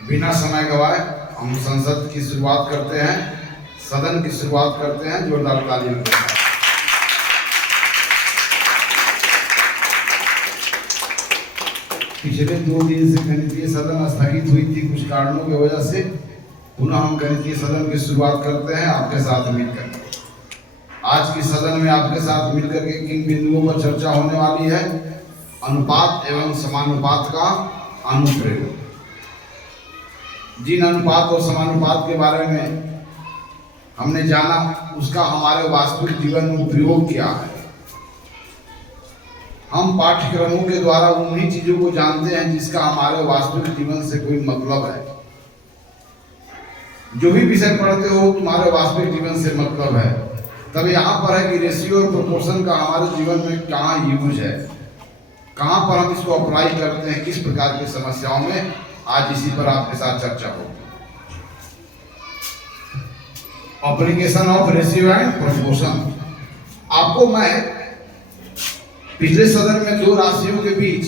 बिना समय गवाए हम संसद की शुरुआत करते हैं, सदन की शुरुआत करते हैं। जोरदार तालियों के साथ। पिछले 2 दिन से गणितीय सदन स्थगित हुई थी कुछ कारणों की वजह से। पुनः हम गणितीय सदन की शुरुआत करते हैं आपके साथ मिलकर। आज की सदन में आपके साथ मिलकर के किन बिंदुओं पर चर्चा होने वाली है? अनुपात एवं समानुपात का अनुप्रयोग। जिन अनुपात और समानुपात के बारे में हमने जाना, उसका हमारे वास्तविक जीवन में उपयोग क्या है? हम पाठ्यक्रमों के द्वारा उन्हीं चीजों को जानते हैं जिसका हमारे वास्तविक जीवन से कोई मतलब है। जो भी विषय पढ़ते हो तुम्हारे वास्तविक जीवन से मतलब है। तब यहाँ पर है कि रेशियो और प्रोपोर्शन का हमारे जीवन में कहाँ यूज है, कहाँ पर हम इसको अप्लाई करते हैं, किस प्रकार की समस्याओं में। आज इसी पर आपके साथ चर्चा होगी। Application of ratio and proportion. आपको मैं पिछले सदन में 2 राशियों के बीच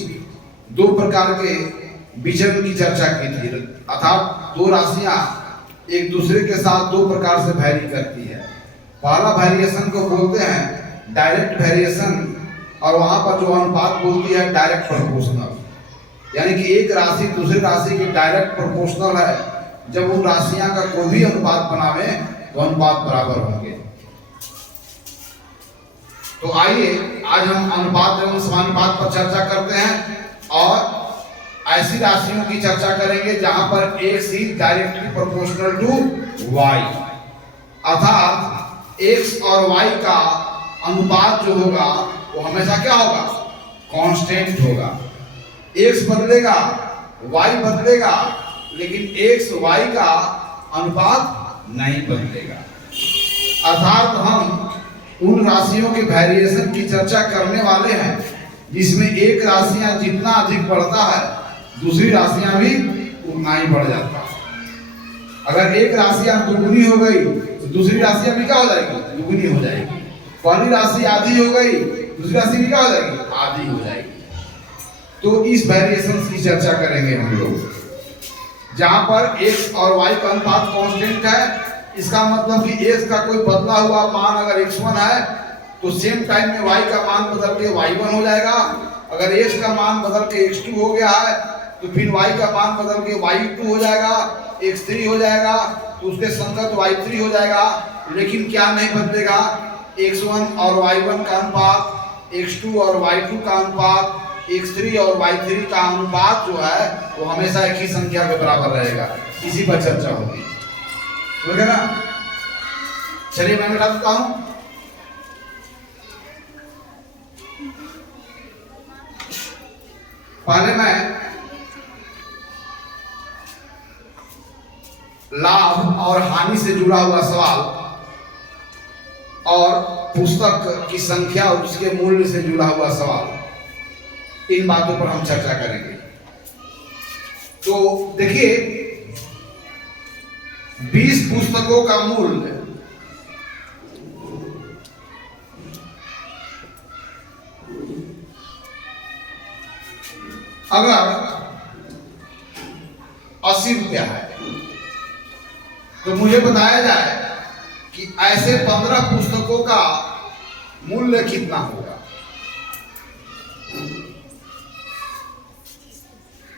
2 प्रकार के विचरण की चर्चा की थी, अर्थात 2 राशियां एक दूसरे के साथ 2 प्रकार से वैरी करती है। पहला वेरिएशन को बोलते हैं डायरेक्ट वेरिएशन, और वहां पर जो अनुपात बोलती है डायरेक्ट प्रोपोर्शनल। यानी कि एक राशि दूसरी राशि की डायरेक्ट प्रोपोर्शनल है। जब उन राशियां का कोई भी अनुपात बनावे तो अनुपात बराबर होंगे। तो आइए आज हम अनुपात एवं समानुपात पर चर्चा करते हैं और ऐसी राशियों की चर्चा करेंगे जहां पर x is directly proportional to y, अर्थात x और y का अनुपात जो होगा वो हमेशा क्या होगा? कांस्टेंट होगा। x बदलेगा, y बदलेगा, लेकिन x y का अनुपात नहीं बदलेगा। अर्थात हम उन राशियों के वेरिएशन की चर्चा करने वाले हैं जिसमें एक राशियां जितना अधिक बढ़ता है दूसरी राशियां भी उतना ही बढ़ जाता है। अगर एक राशियां दुगुनी हो गई तो दूसरी राशियां भी क्या हो जाएगी? दुगुनी हो जाएगी। पहली राशि आधी हो गई, दूसरी राशि भी क्या हो जाएगी? आधी हो जाएगी। तो इस वेरिएशन की चर्चा करेंगे हम लोग, जहां पर x और y का अनुपात कांस्टेंट है। इसका मतलब कि x का कोई बदला हुआ मान अगर x1 है तो सेम टाइम में y का मान बदल के y1 हो जाएगा। अगर x का मान बदल के x2 हो गया है तो फिर y का मान बदल के y2 हो जाएगा, x3 हो जाएगा, तो उसके संगत y3 हो जाएगा। लेकिन क्या नहीं बदलेगा? x1 और y1 का अनुपात, x2 और y2 का अनुपात, x3 और y3 का अनुपात जो है वो हमेशा एक ही संख्या के बराबर रहेगा। इसी पर चर्चा होगी, ठीक है ना? चलिए मैं बता देता हूं। पहले मैं लाभ और हानि से जुड़ा हुआ सवाल और पुस्तक की संख्या और उसके मूल्य से जुड़ा हुआ सवाल, इन बातों पर हम चर्चा करेंगे। तो देखिए, 20 पुस्तकों का मूल्य अगर 80 रुपया है तो मुझे बताया जाए कि ऐसे 15 पुस्तकों का मूल्य कितना होगा।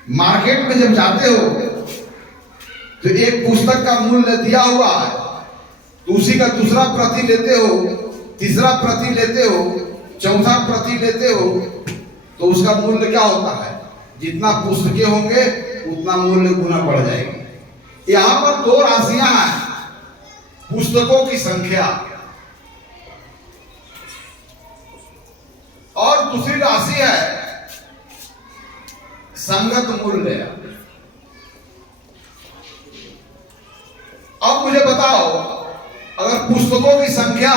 मार्केट में जब जाते हो तो एक पुस्तक का मूल्य दिया हुआ है, तो उसी का दूसरा प्रति लेते हो, तीसरा प्रति लेते हो, चौथा प्रति लेते हो, तो उसका मूल्य क्या होता है? जितना पुस्तकें होंगे उतना मूल्य गुना बढ़ जाएगी। यहां पर 2 राशियां हैं, पुस्तकों की संख्या और दूसरी राशि है संगत मूल्य। अब मुझे बताओ, अगर पुस्तकों की संख्या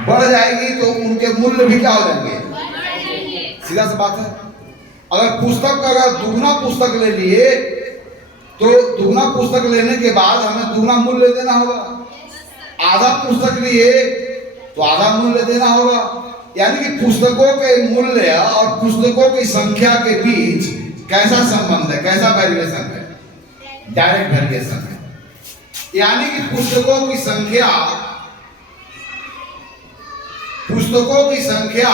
बढ़ जाएगी तो उनके मूल्य भी क्या हो जाएंगे? सीधा सी बात है। अगर पुस्तक का अगर दुगना पुस्तक ले लिए तो दुगना पुस्तक लेने के बाद हमें दुगना मूल्य देना होगा। आधा पुस्तक लिए तो आधा मूल्य देना होगा। यानी कि पुस्तकों के मूल्य और पुस्तकों की संख्या के बीच कैसा संबंध है, कैसा वेरिएशन है? डायरेक्ट वेरिएशन है। यानी कि पुस्तकों की संख्या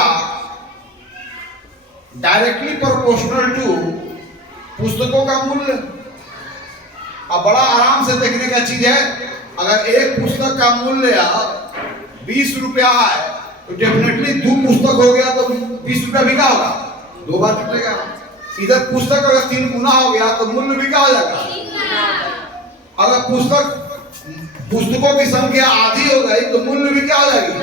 डायरेक्टली प्रोपोर्शनल टू पुस्तकों का मूल्य। अब बड़ा आराम से देखने का चीज है, अगर एक पुस्तक का मूल्य 20 रुपया है तो डेफिनेटली 2 पुस्तक हो गया तो 20 रुपया भी क्या होगा, 2 बार जुटेगा। इधर पुस्तक अगर 3 गुना हो गया तो मूल्य भी क्या हो जाएगा। अगर पुस्तकों की संख्या आधी हो गई तो मूल्य भी क्या हो जाएगी।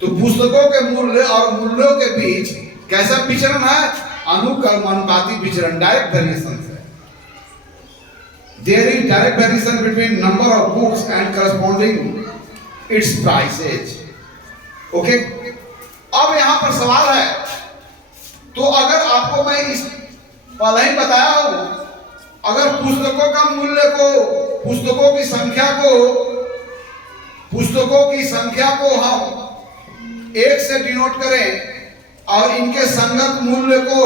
तो पुस्तकों के मूल्य और मूल्यों के बीच कैसा विचरण है, अनुक्रमानुपाती विचरण, डायरेक्ट वेरिएशन है। There is direct variation between number of books and corresponding its prices. Okay? अब यहाँ पर सवाल है, तो अगर आपको मैं इस पहले ही बताया हूं, अगर पुस्तकों का मूल्य को, पुस्तकों की संख्या को हम 1 से डिनोट करें और इनके संगत मूल्य को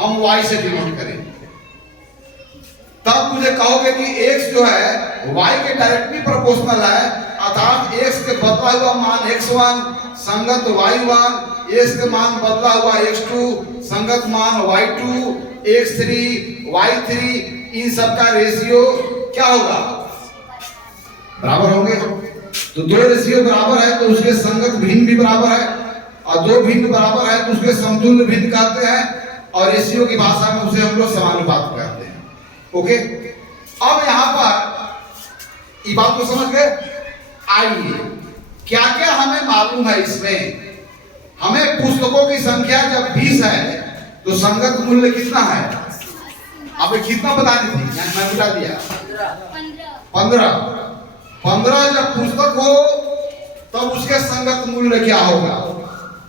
हम y से डिनोट करें, तब मुझे कहोगे कि x जो है y के डायरेक्टली प्रोपोर्शनल है, अर्थात x के बदला हुआ मान x1 संगत y1, x के मान बदला हुआ x2 संगत मान y2, x3 y3, इन सब का रेशियो क्या होगा, बराबर होंगे। तो 2 रेशियो बराबर है तो उसके संगत भिन्न भी बराबर है, और 2 भिन्न बराबर है तो उसके समतुल्य भिन्न कहते हैं, और रेशियो की भाषा में उसे हम लोग समानुपात कहते हैं। ओके, अब यहां पर ये बात को समझ गए। आइए, क्या क्या हमें मालूम है इसमें। हमें पुस्तकों की संख्या जब 20 है तो संगत मूल्य कितना है, अब कितना बतानी थी, मैं बता दिया 15 जब पुस्तक हो तब उसके संगत मूल्य क्या होगा।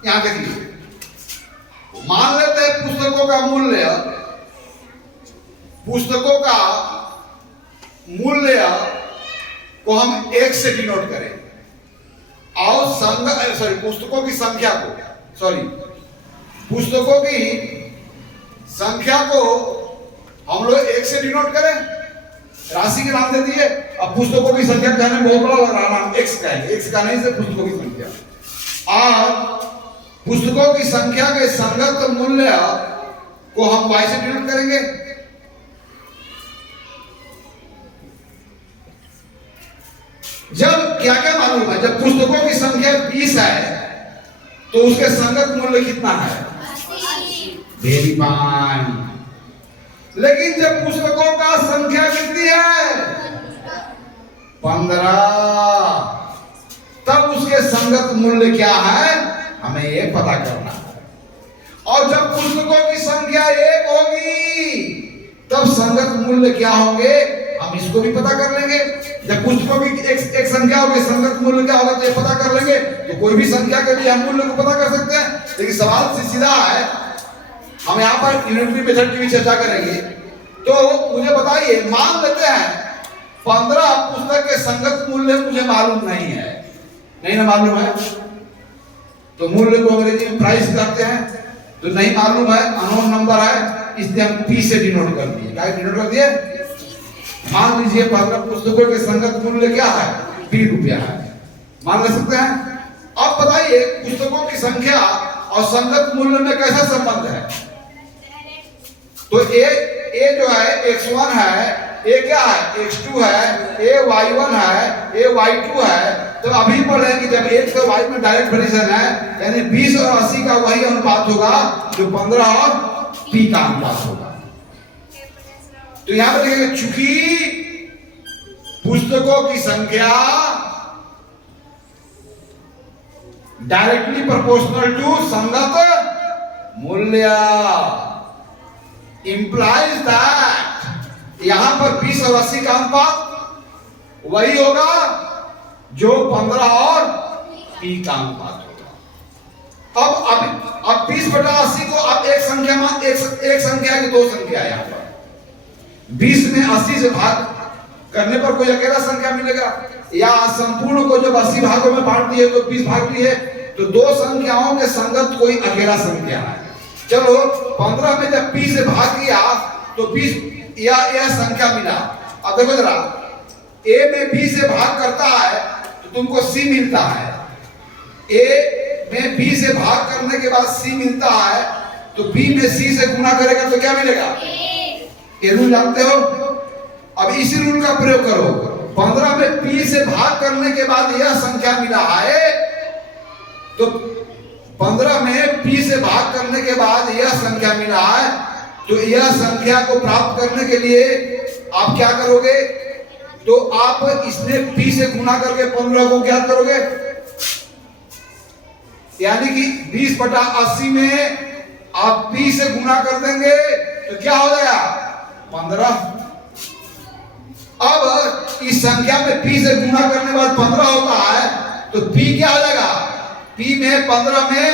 यहां देखिए, मान लेते हैं पुस्तकों का मूल्य को हम 1 से डिनोट करें और पुस्तकों की संख्या को हम लोग 1 से डिनोट करें, राशि के नाम दे दिए। अब पुस्तकों की संख्या कहने बहुत बड़ा लग रहा नाम x का है, x का नहीं से पुस्तकों की संख्या, और पुस्तकों की संख्या के संगत मूल्य को हम y से डिनोट करेंगे। जब क्या क्या मालूम है, जब पुस्तकों की संख्या 20 है तो उसके संगत मूल्य कितना है, वेरी फाइन। लेकिन जब पुस्तकों का संख्या कितनी है 15, तब उसके संगत मूल्य क्या है, हमें ये पता करना है। और जब पुस्तकों की संख्या 1 होगी तब संगत मूल्य क्या होंगे, हम इसको भी पता कर लेंगे। जब पुस्तकों की एक संख्या होगी, संगत मूल्य क्या होगा तो ये पता कर लेंगे। तो कोई भी संख्या के लिए हम मूल्य को पता कर सकते हैं। लेकिन सवाल सीधा है, हम यहाँ पर यूनिटरी मेथड की भी चर्चा करेंगे। तो मुझे बताइए, मान लेते हैं 15 पुस्तक के संगत मूल्य मुझे मालूम नहीं है, नहीं ना मालूम है, तो मूल्य को अंग्रेजी में प्राइस कहते हैं। तो नहीं मालूम है, अननोन नंबर है, इसलिए हम P से डिनोट कर दिए। क्या डिनोट कर दिए, मान लीजिए 15 पुस्तकों के संगत मूल्य क्या है, 20 रुपया है, मान ले सकते हैं। अब बताइए, पुस्तकों की संख्या और संगत मूल्य में कैसा संबंध है। तो ए जो है x1 है, ए क्या है x2 है, ए y1 है, ए y2 है। तो अभी पढ़े कि जब x और y में डायरेक्ट वेरिएशन है, यानी 20 और 80 का वही अनुपात होगा जो 15 और p का अनुपात होगा। तो यहां पर देखिए, चूंकि पुस्तकों की संख्या डायरेक्टली प्रोपोर्शनल टू संगत मूल्य, इंप्लाइज दैट यहां पर 20 और 80 का अनुपात वही होगा जो 15 और p का अनुपात होगा। अब 20/80 को अब एक संख्या मान, एक संख्या की 2 संख्या यहां पर 20 में 80 से भाग करने पर कोई अकेला संख्या मिलेगा, या संपूर्ण को जब 80 भागों में बांट दिए तो 20 भाग लिए, तो 2 संख्याओं के संगत कोई अकेला संख्या है। चलो 15 में जब p से भाग किया तो 20 यह संख्या मिला। अब देखो जरा, a में b से भाग करता है तो तुमको c मिलता है, a में b से भाग करने के बाद c मिलता है, तो b में c से गुना करेगा तो क्या मिलेगा? ये रूल जानते हो। अब इसी रूल का प्रयोग करो। 15 में p से भाग करने के बाद यह संख्या मिला है, तो 15 में p से भाग करने के बाद यह संख्या मिला है, तो यह संख्या को प्राप्त करने के लिए आप क्या करोगे? तो आप इसमें p से गुना करके 15 को क्या करोगे? यानी कि 20/80 में आप p से गुना कर देंगे तो क्या हो जाएगा? 15। अब इस संख्या में p से गुना करने के बाद 15 होता है, तो p क्या हो जाएगा? p में 15 में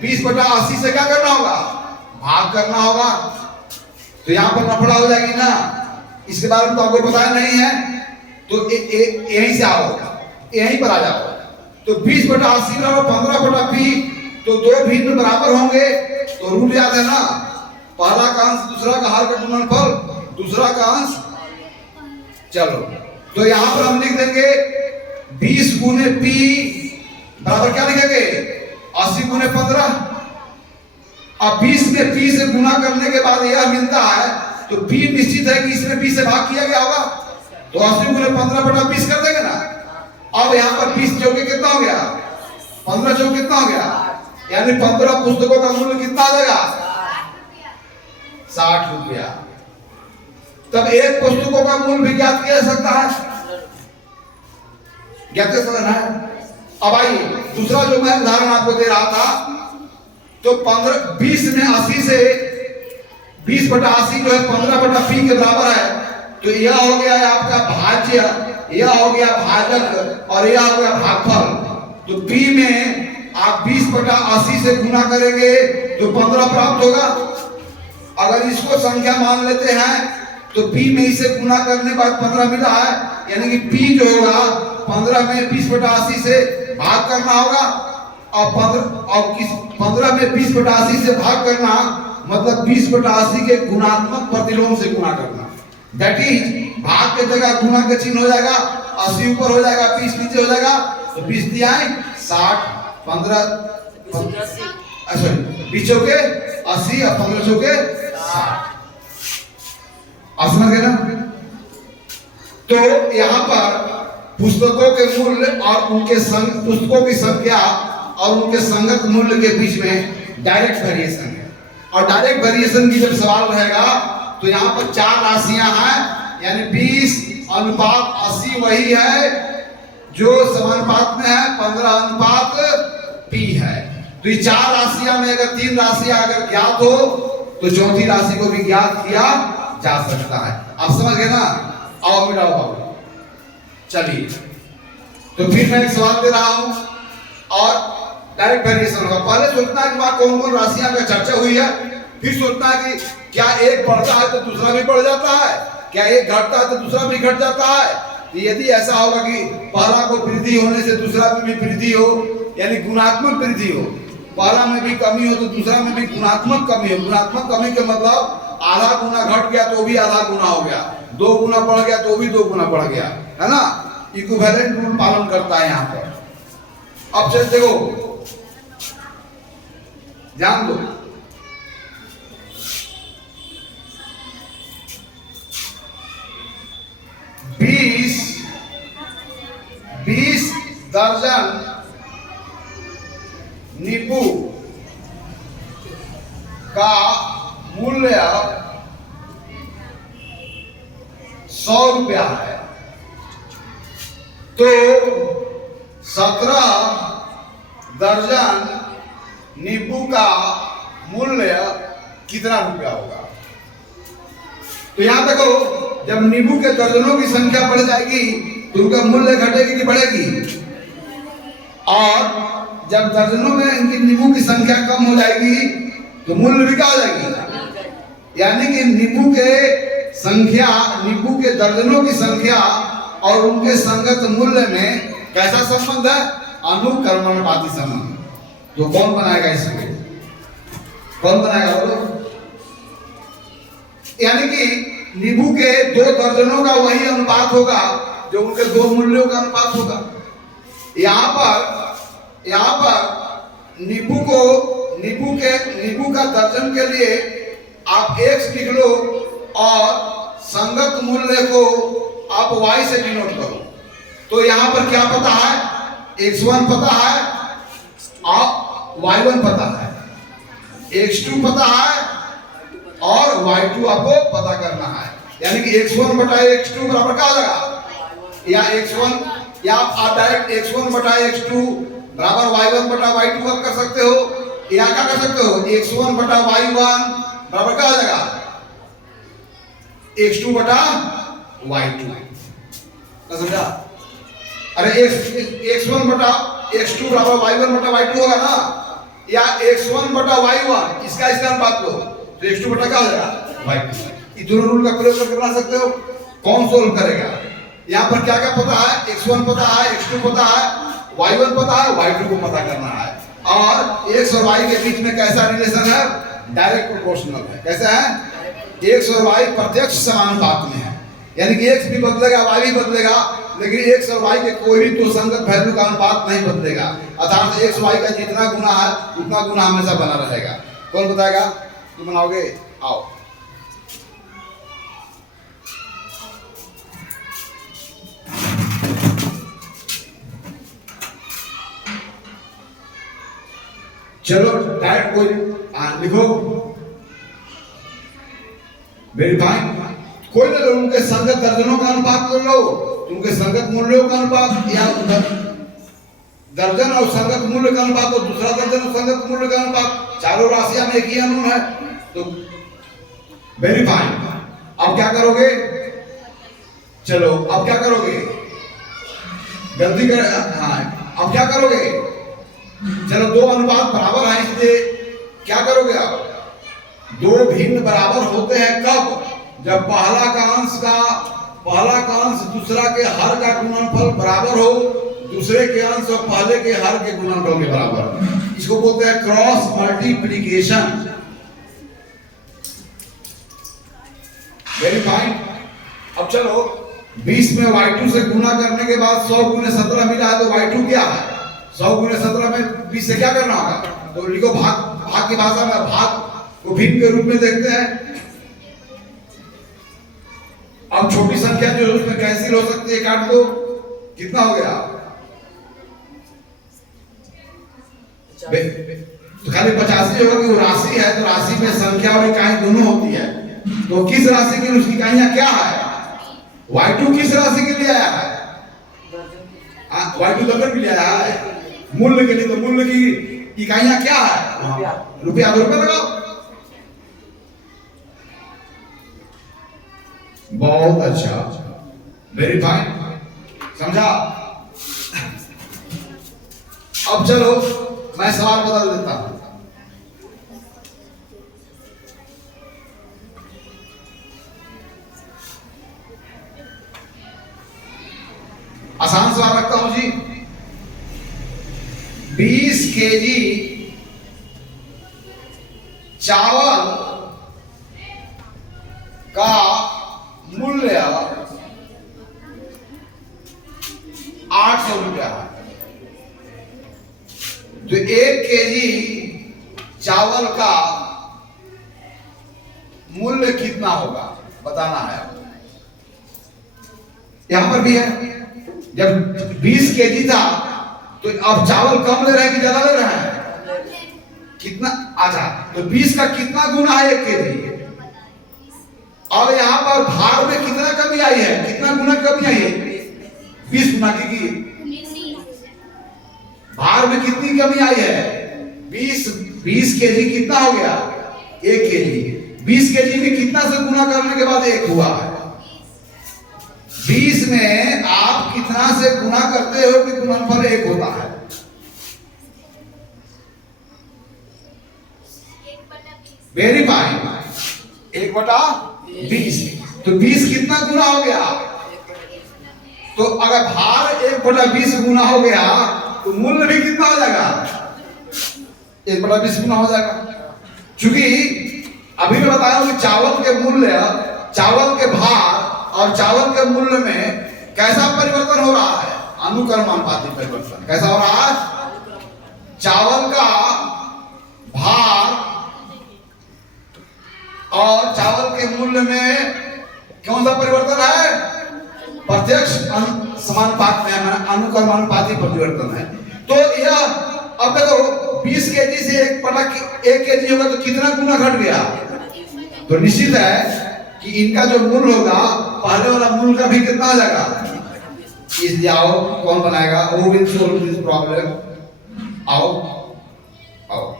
20/80 से क्या करना होगा? भाग करना होगा। तो यहां पर लफड़ा हो जाएगी ना, इसके बारे में तो आपको बताया नहीं है, तो यहीं से आओ, यहीं पर आ जाओ। तो 20/80 बराबर 15/p, तो दो भिन्न बराबर होंगे। तो रूल याद है ना, पहला का अंश दूसरा का हर का गुणनफल, दूसरा का अंश। चलो तो यहां पर हम लिख देंगे 20 गुने p बराबर क्या लिखेंगे? 80 गुने 15। अब 20 में p से गुना करने के बाद यह मिलता है, तो p निश्चित है कि इसमें p से भाग किया गया होगा, तो 80 गुने 15/20 कर देंगे ना। अब यहाँ पर 20 चौके कितना हो गया? 15 चौके कितना हो गया? यानी 15 पुस्तकों का मूल्य कितना आ जाएगा? 60 रुपया। तब एक पुस्तकों का मूल्य भी ज्ञात किया जा सकता है, ज्ञात कर सकता है। अब आइए दूसरा जो मैं उदाहरण आपको दे रहा था, तो 20 में 80 से 20/80 जो है 15/p के बराबर है, तो यह हो गया है आपका भाज्य, यह हो गया भाजक और यह हो गया भागफल। तो p में आप 20/80 से गुना करेंगे तो 15 प्राप्त होगा। अगर इसको संख्या मान लेते हैं तो p में इसे गुना करने के बाद 15 मिला है, यानी कि p जो होगा 15 में 20/80 से भाग करना होगा। और 15 में 20/80 से भाग करना मतलब 20/80 के गुणात्मक प्रतिलोम से गुना करना। दैट इज भाग के जगह गुना का चिन्ह हो जाएगा, 80 ऊपर हो जाएगा, 20 नीचे हो जाएगा। तो 20 दिया है 60, 15 अच्छा 20 चौके 80 और 15 चौके 60। समझ गए ना। तो यहाँ पर पुस्तकों के मूल्य और उनके पुस्तकों की संख्या और उनके संगत मूल्य के बीच में डायरेक्ट वेरिएशन है। और डायरेक्ट वेरिएशन की जब सवाल रहेगा तो यहाँ पर 4 राशियां हैं, यानी 20:80 वही है जो समानुपात में है, 15:p है। तो ये 4 राशियां में अगर 3 राशियां अगर ज्ञात हो तो चौथी राशि को भी ज्ञात किया जा सकता है। आप समझ गए ना। आओ मिलाओ बाबू, चलिए तो फिर मैं एक सवाल दे रहा हूं और डायरेक्ट वेरिएशन होगा। पहले सोचना है कि वहां कौन कौन राशियां का चर्चा हुई है, फिर सोचना है कि क्या एक बढ़ता है तो दूसरा भी बढ़ जाता है, क्या एक घटता है तो दूसरा भी घट जाता है। यदि ऐसा होगा कि पहला को वृद्धि होने से दूसरा में भी वृद्धि हो, यानी गुणात्मक वृद्धि हो, पहला में भी कमी हो तो दूसरा में भी गुणात्मक कमी हो। गुणात्मक कमी का मतलब आधा गुना घट गया तो भी आधा गुना हो गया, 2 गुना बढ़ गया तो भी 2 गुना बढ़ गया, है ना। इक्विवेलेंट रूल पालन करता है यहाँ पर। अब चल देखो, ध्यान दो, बीस दर्जन नींबू का मूल्य 100 रुपया है, तो 17 दर्जन नींबू का मूल्य कितना रुपया होगा। तो यहां देखो, जब नींबू के दर्जनों की संख्या बढ़ जाएगी तो उनका मूल्य घटेगी कि बढ़ेगी, और जब दर्जनों में इनकी नींबू की संख्या कम हो जाएगी तो मूल्य भी क्या हो जाएगी। यानी कि नींबू के दर्जनों की संख्या और उनके संगत मूल्य में कैसा संबंध है? अनुक्रमणवादी संबंध। तो कौन बनाएगा इसको? कौन बनाएगा बोलो? यानी कि नींबू के 2 दर्जनों का वही अनुपात होगा जो उनके 2 मूल्यों का अनुपात होगा। यहाँ पर नींबू का दर्जन के लिए आप x लिख लो और संगत मूल्य को आप y से डिनोट करो। तो यहाँ पर क्या पता है? x1 पता है और y1 पता है, x2 पता है और y2 आपको पता करना है। यानी कि x1 बटा x2 बराबर क्या हो जाएगा? या x1 या आप डायरेक्ट x1 बटा x2 बराबर y1 बटा y2 आप कर सकते हो, या क्या कर सकते हो? x1 बटा y1 बराबर क्या हो जाएगा? x2 बटा y2। समझा? अरे x1 बटा x2 बराबर y1 बटा y2 होगा ना, या x1 बटा y1 इसका अनुपात लो तो x2 बटा क्या हो जाएगा? y2। ये दोनों रूल का प्रयोग करके बना सकते हो। कौन सोल्व करेगा? यहाँ पर क्या क्या पता है? x1 पता है, x2 पता है, y1 पता है, y2 को पता करना है। और x और y के बीच में कैसा रिलेशन है? डायरेक्ट प्रोपोर्शनल है। कैसा है? x और y प्रत्यक्ष समानुपात में है। यानी कि x भी बदलेगा, y भी बदलेगा, लेकिन x और y के कोई भी 2 संगत वैल्यू का अनुपात नहीं बदलेगा। अर्थात x y का जितना गुना है उतना गुना हमेशा बना रहेगा। कौन बताएगा? तुम बनाओगे? आओ। चलो डायरेक्ट कोई लिखो, वेरीफाई। कोई ना लो, उनके संगत दर्जनों का अनुपात कर लो, उनके संगत मूल्यों का अनुपात, या दर्जन और संगत मूल्य का अनुपात और दूसरा दर्जन और संगत मूल्य का अनुपात, चारों राशियां में एक ही अनुपात है। तो वेरीफाई। अब क्या करोगे? चलो अब क्या करोगे? गलती कर, हाँ अब क्या करोगे? चलो 2 अनुपात बराबर है, इसलिए क्या करोगे आप? 2 भिन्न बराबर होते हैं कब? जब पहला का अंश दूसरा के हर का गुणनफल बराबर हो, दूसरे के अंश और पहले के हर के गुणनफल के बराबर। इसको बोलते हैं क्रॉस मल्टीप्लिकेशन। वेरीफाइड। अब चलो 20 में y2 से गुना करने के बाद 100 गुने 17 मिला है, तो y2 क्या है? 100 गुने 17 में 20 से क्या करना होगा? तो लिखो भाग की भाषा में भाग को भिन्न के रूप में देखते हैं। अब छोटी संख्या जो है उसमें कैंसिल हो सकती है, काट दो। कितना हो गया? तो खाली 85 होगा कि वो राशि है, तो राशि में संख्या और इकाई दोनों होती है। तो किस राशि की उसकी इकाइयां क्या है? y2 किस राशि के लिए आया है? y2 दर्जन के लिए आया है। मूल्य के लिए तो मूल्य की इकाइयां क्या है? रुपया। तो रुपया लगाओ। बहुत अच्छा, वेरी फाइन, समझा। अब चलो मैं सवाल बदल देता हूं। आसान सवाल रखता हूं जी। 20 केजी चावल का मूल्य 800 रुपया है, तो 1 केजी चावल का मूल्य कितना होगा बताना है। यहां पर भी है, जब 20 केजी था तो अब चावल कम ले रहे हैं कि ज्यादा ले रहे हैं? कितना? अच्छा, तो 20 का कितना गुना है 1 केजी? और यहाँ पर भार में कितना कमी आई है? कितना गुना कमी आई है? 20 गुना की। भार में कितनी कमी आई है? 20 केजी कितना हो गया? 1 केजी। 20 केजी में कितना से गुना करने के बाद 1 हुआ है? 20 में आप कितना से गुना करते हो कि गुणनफल 1 होता है? 1/20। तो 20 कितना गुना हो गया? तो अगर भार 1/20 गुना हो गया तो मूल्य भी कितना हो जाएगा? 1/20 गुना हो जाएगा। चूंकि अभी मैं बताया हूं कि चावल के मूल्य, चावल के भार और चावल के मूल्य में कैसा परिवर्तन हो रहा है, अनुक्रमानुपाती परिवर्तन। कैसा हो रहा है? चावल का भार और चावल के मूल्य में कौन सा परिवर्तन है? प्रत्यक्ष समानुपात में, अनुक्रमानुपाती परिवर्तन है। तो यह अब देखो 20 केजी से 1 केजी होगा तो कितना गुना घट गया? तो निश्चित है कि इनका जो मूल्य होगा पहले वाला मूल्य का भी कितना हो जाएगा? इसलिए आओ कौन बनाएगा? वो विल सोल्व दिस प्रॉब्लम। आओ आओ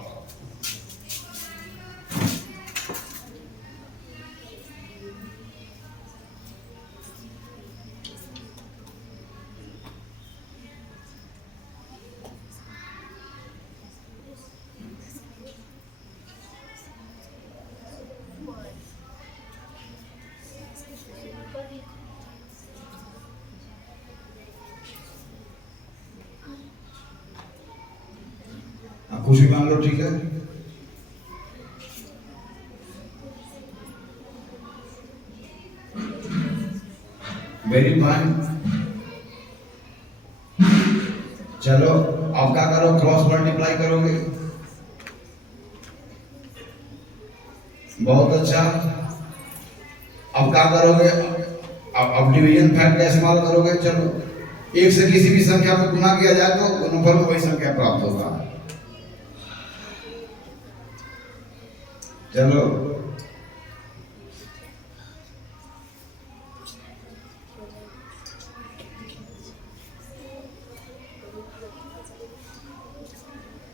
कुछ भी मान लो, ठीक है। Very fine. चलो अब क्या करो? क्रॉस मल्टीप्लाई करोगे। बहुत अच्छा। अब क्या करोगे? अब डिवीजन फैक्टर का इस्तेमाल करोगे। चलो 1 से किसी भी संख्या को गुना किया जाए तो गुणनफल में वही संख्या प्राप्त होगा। चलो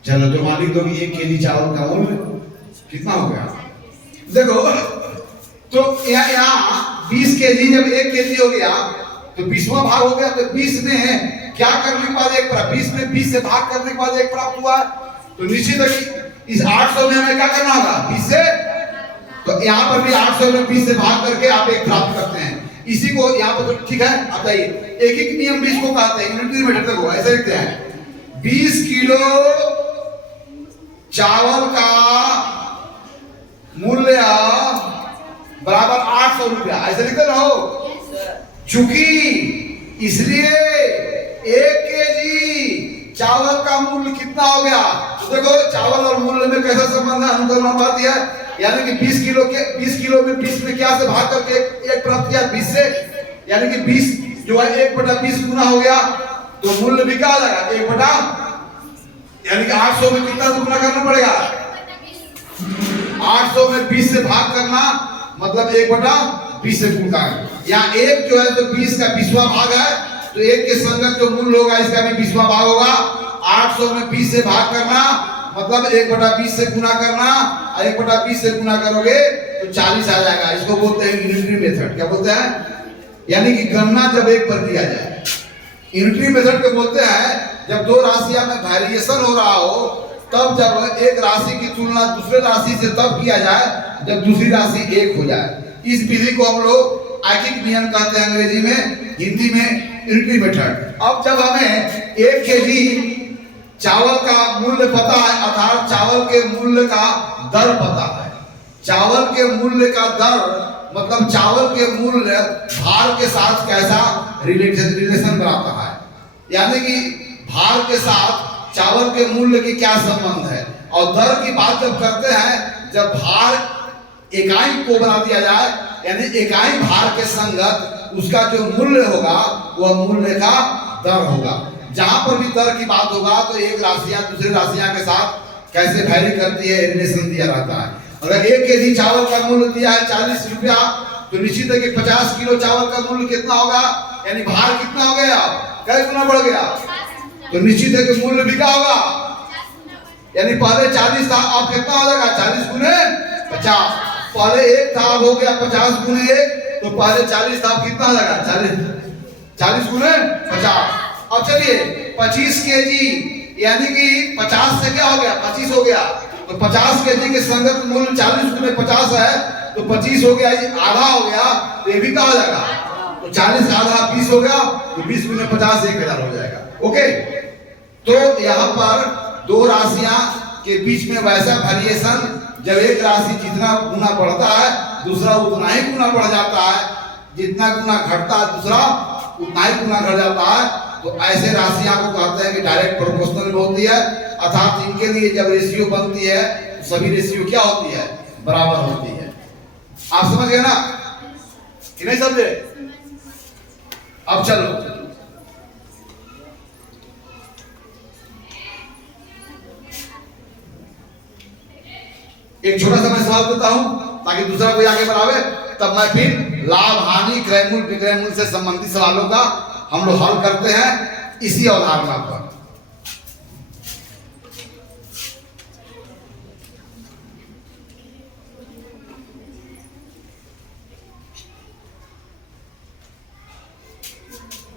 चलो तो मान ली तो 1 केजी चावल का मूल्य कितना हो गया? देखो तो यहाँ 20 केजी, जब 1 केजी हो गया तो 20वां भाग हो गया। तो 20 में क्या करने के बाद 1 प्राप्त, 20 में 20 से भाग करने के बाद 1 प्राप्त हुआ। तो निश्चित है कि इस 800 में हमें क्या करना होगा? 20 से, तो यहाँ पर भी 800 में 20 से भाग करके आप 1 प्राप्त करते हैं। इसी को यहाँ पर तो ठीक है, आप बताइए एक एक नियम 20 को कहते हैं यूनिटरी मेथड को। ऐसे लिखते हैं 20 किलो चावल का मूल्य बराबर 800 रुपया, ऐसे लिखते रहो। चूंकि इसलिए 1 केजी चावल का मूल्य कितना हो गया? तो देखो चावल और मूल्य में कैसा संबंध है? अनुक्रमानुपाती है। यानी कि 20 किलो में 20 में क्या से भाग करके 1 प्राप्त किया? 20 से। यानी कि 20 जो है 1/20 गुना हो गया तो मूल्य भी क्या हो जाएगा? 1 यानी कि 800 में कितना गुना करना पड़ेगा? 800 में 20 से भाग करना मतलब 1/20 से गुणा। यहाँ 1 जो है तो 20 का 20वां भाग है, तो 1 के संगत जो मूल्य होगा इसका भी 20वां भाग होगा। 800 में 20 से भाग करना मतलब 1/20 से गुना करना, और 1/20 से गुना करोगे तो 40 आ जाएगा। इसको बोलते हैं यूनिटरी मेथड। क्या बोलते हैं? यानी कि गणना जब 1 पर किया जाए। यूनिटरी मेथड को बोलते हैं जब 2 राशियां में वेरिएशन हो रहा हो, तब जब एक राशि की तुलना दूसरे राशि से तब किया जाए जब दूसरी राशि 1 हो जाए। इस विधि को हम लोग आर्किक नियम कहते हैं अंग्रेजी में, हिंदी में यूनिटरी मेथड। अब जब हमें 1 केजी चावल का मूल्य पता है, अर्थात चावल के मूल्य का दर पता है। चावल के मूल्य का दर मतलब चावल के मूल्य भार के साथ कैसा रिलेशन बनाता है, यानी कि भार के साथ चावल के मूल्य की क्या संबंध है। और दर की बात जब करते हैं, जब भार इकाई को बना दिया जाए, यानी इकाई भार के संगत उसका जो मूल्य होगा वह मूल्य का दर होगा। जहां पर भी दर की बात होगा तो एक राशियां दूसरी राशियां के साथ कैसे वैरी करती है, रिलेशन दिया रहता है। अगर 1 केजी चावल का मूल्य दिया है 40 रुपया, तो निश्चित है कि 50 किलो चावल का मूल्य कितना होगा, यानी भार कितना हो गया, कई गुना बढ़ गया। तो निश्चित है कि मूल्य भी क्या होगा, यानी पहले 40 था, अब कितना हो जाएगा 40 गुने 50। पहले 1 था, अब हो गया 50 गुने 1, तो पहले 40 था, अब कितना हो जाएगा 40 गुने 50। अब चलिए 25 केजी, यानी कि 50 से क्या हो गया 25 हो गया, तो 50 केजी के संगत मूल्य 40 गुने 50 है, तो 25 हो गया, आधा हो गया, तो ये भी क्या हो जाएगा, तो 40 आधा 20 हो गया, तो 20 गुने 50 1000 हो जाएगा। ओके, तो यहाँ पर 2 राशियां के बीच में वैसा वेरिएशन जब एक राशि जितना गुना बढ़ता है दूसरा उतना ही गुना बढ़ जाता है, जितना गुना घटता है दूसरा उतना ही गुना घट जाता है। तो ऐसे राशियां को कहते हैं कि डायरेक्ट प्रोपोर्शनल में होती है, अर्थात इनके लिए जब रेशियो बनती है तो सभी रेशियो क्या होती है, बराबर होती है। आप समझ गए ना कि नहीं समझे? अब चलो एक छोटा सा मैं सवाल देता हूं ताकि दूसरा कोई आगे बढ़ावे, तब मैं फिर लाभ हानि क्रयमूल्य विक्रयमूल्य से संबंधित सवालों का हम लोग हल करते हैं इसी अवधारणा पर।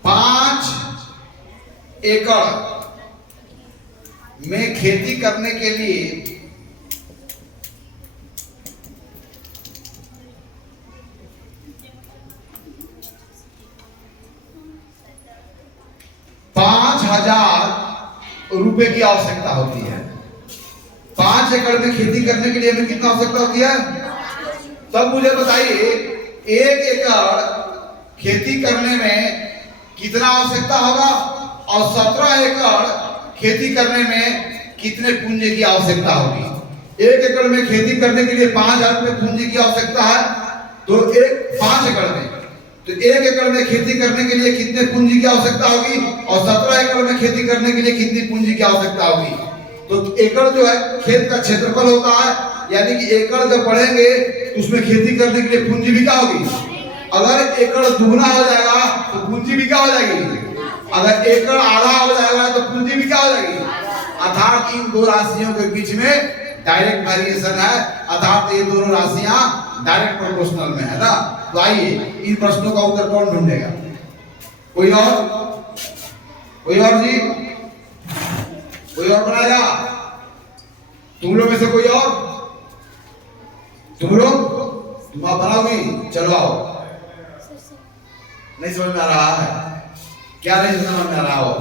पांच एकड़ में खेती करने के लिए 5,000 रुपए की आवश्यकता होती है। 5 एकड़ में खेती करने के लिए हमें कितना आवश्यकता होती है? तब मुझे बताइए 1 एकड़ खेती करने में कितना आवश्यकता होगा और 17 एकड़ खेती करने में कितने पूंजी की आवश्यकता होगी? 1 एकड़ में खेती करने के लिए 5,000 रुपए पूंजी की आवश्यकता है, तो 5 एकड़ में, तो 1 एकड़ में खेती करने के लिए कितने पूंजी की आवश्यकता होगी और 17 एकड़ में खेती करने के लिए कितनी पूंजी की आवश्यकता होगी? तो एकड़ जो है खेत का क्षेत्रफल होता है, यानी कि एकड़ जब बढ़ेंगे तो उसमें खेती करने के लिए पूंजी भी क्या होगी? अगर एकड़ दुगना हो जाएगा तो पूंजी भी क्या हो जाएगी? अगर एकड़ आधा हो जाएगा तो पूंजी भी क्या हो जाएगी? अर्थात इन दो राशियों के बीच में डायरेक्ट वेरिएशन है, अर्थात ये दोनों राशियां डायरेक्ट प्रोपोर्शनल में है ना। तो आइए इन प्रश्नों का उत्तर कौन ढूंढेगा? कोई और? कोई और जी? कोई और बनाएगा? तुम लोग में से कोई और? तुम लोग? तुम आप बनाओगी? चलो आओ। नहीं समझ में आ रहा है? क्या नहीं समझ में आ रहा हो?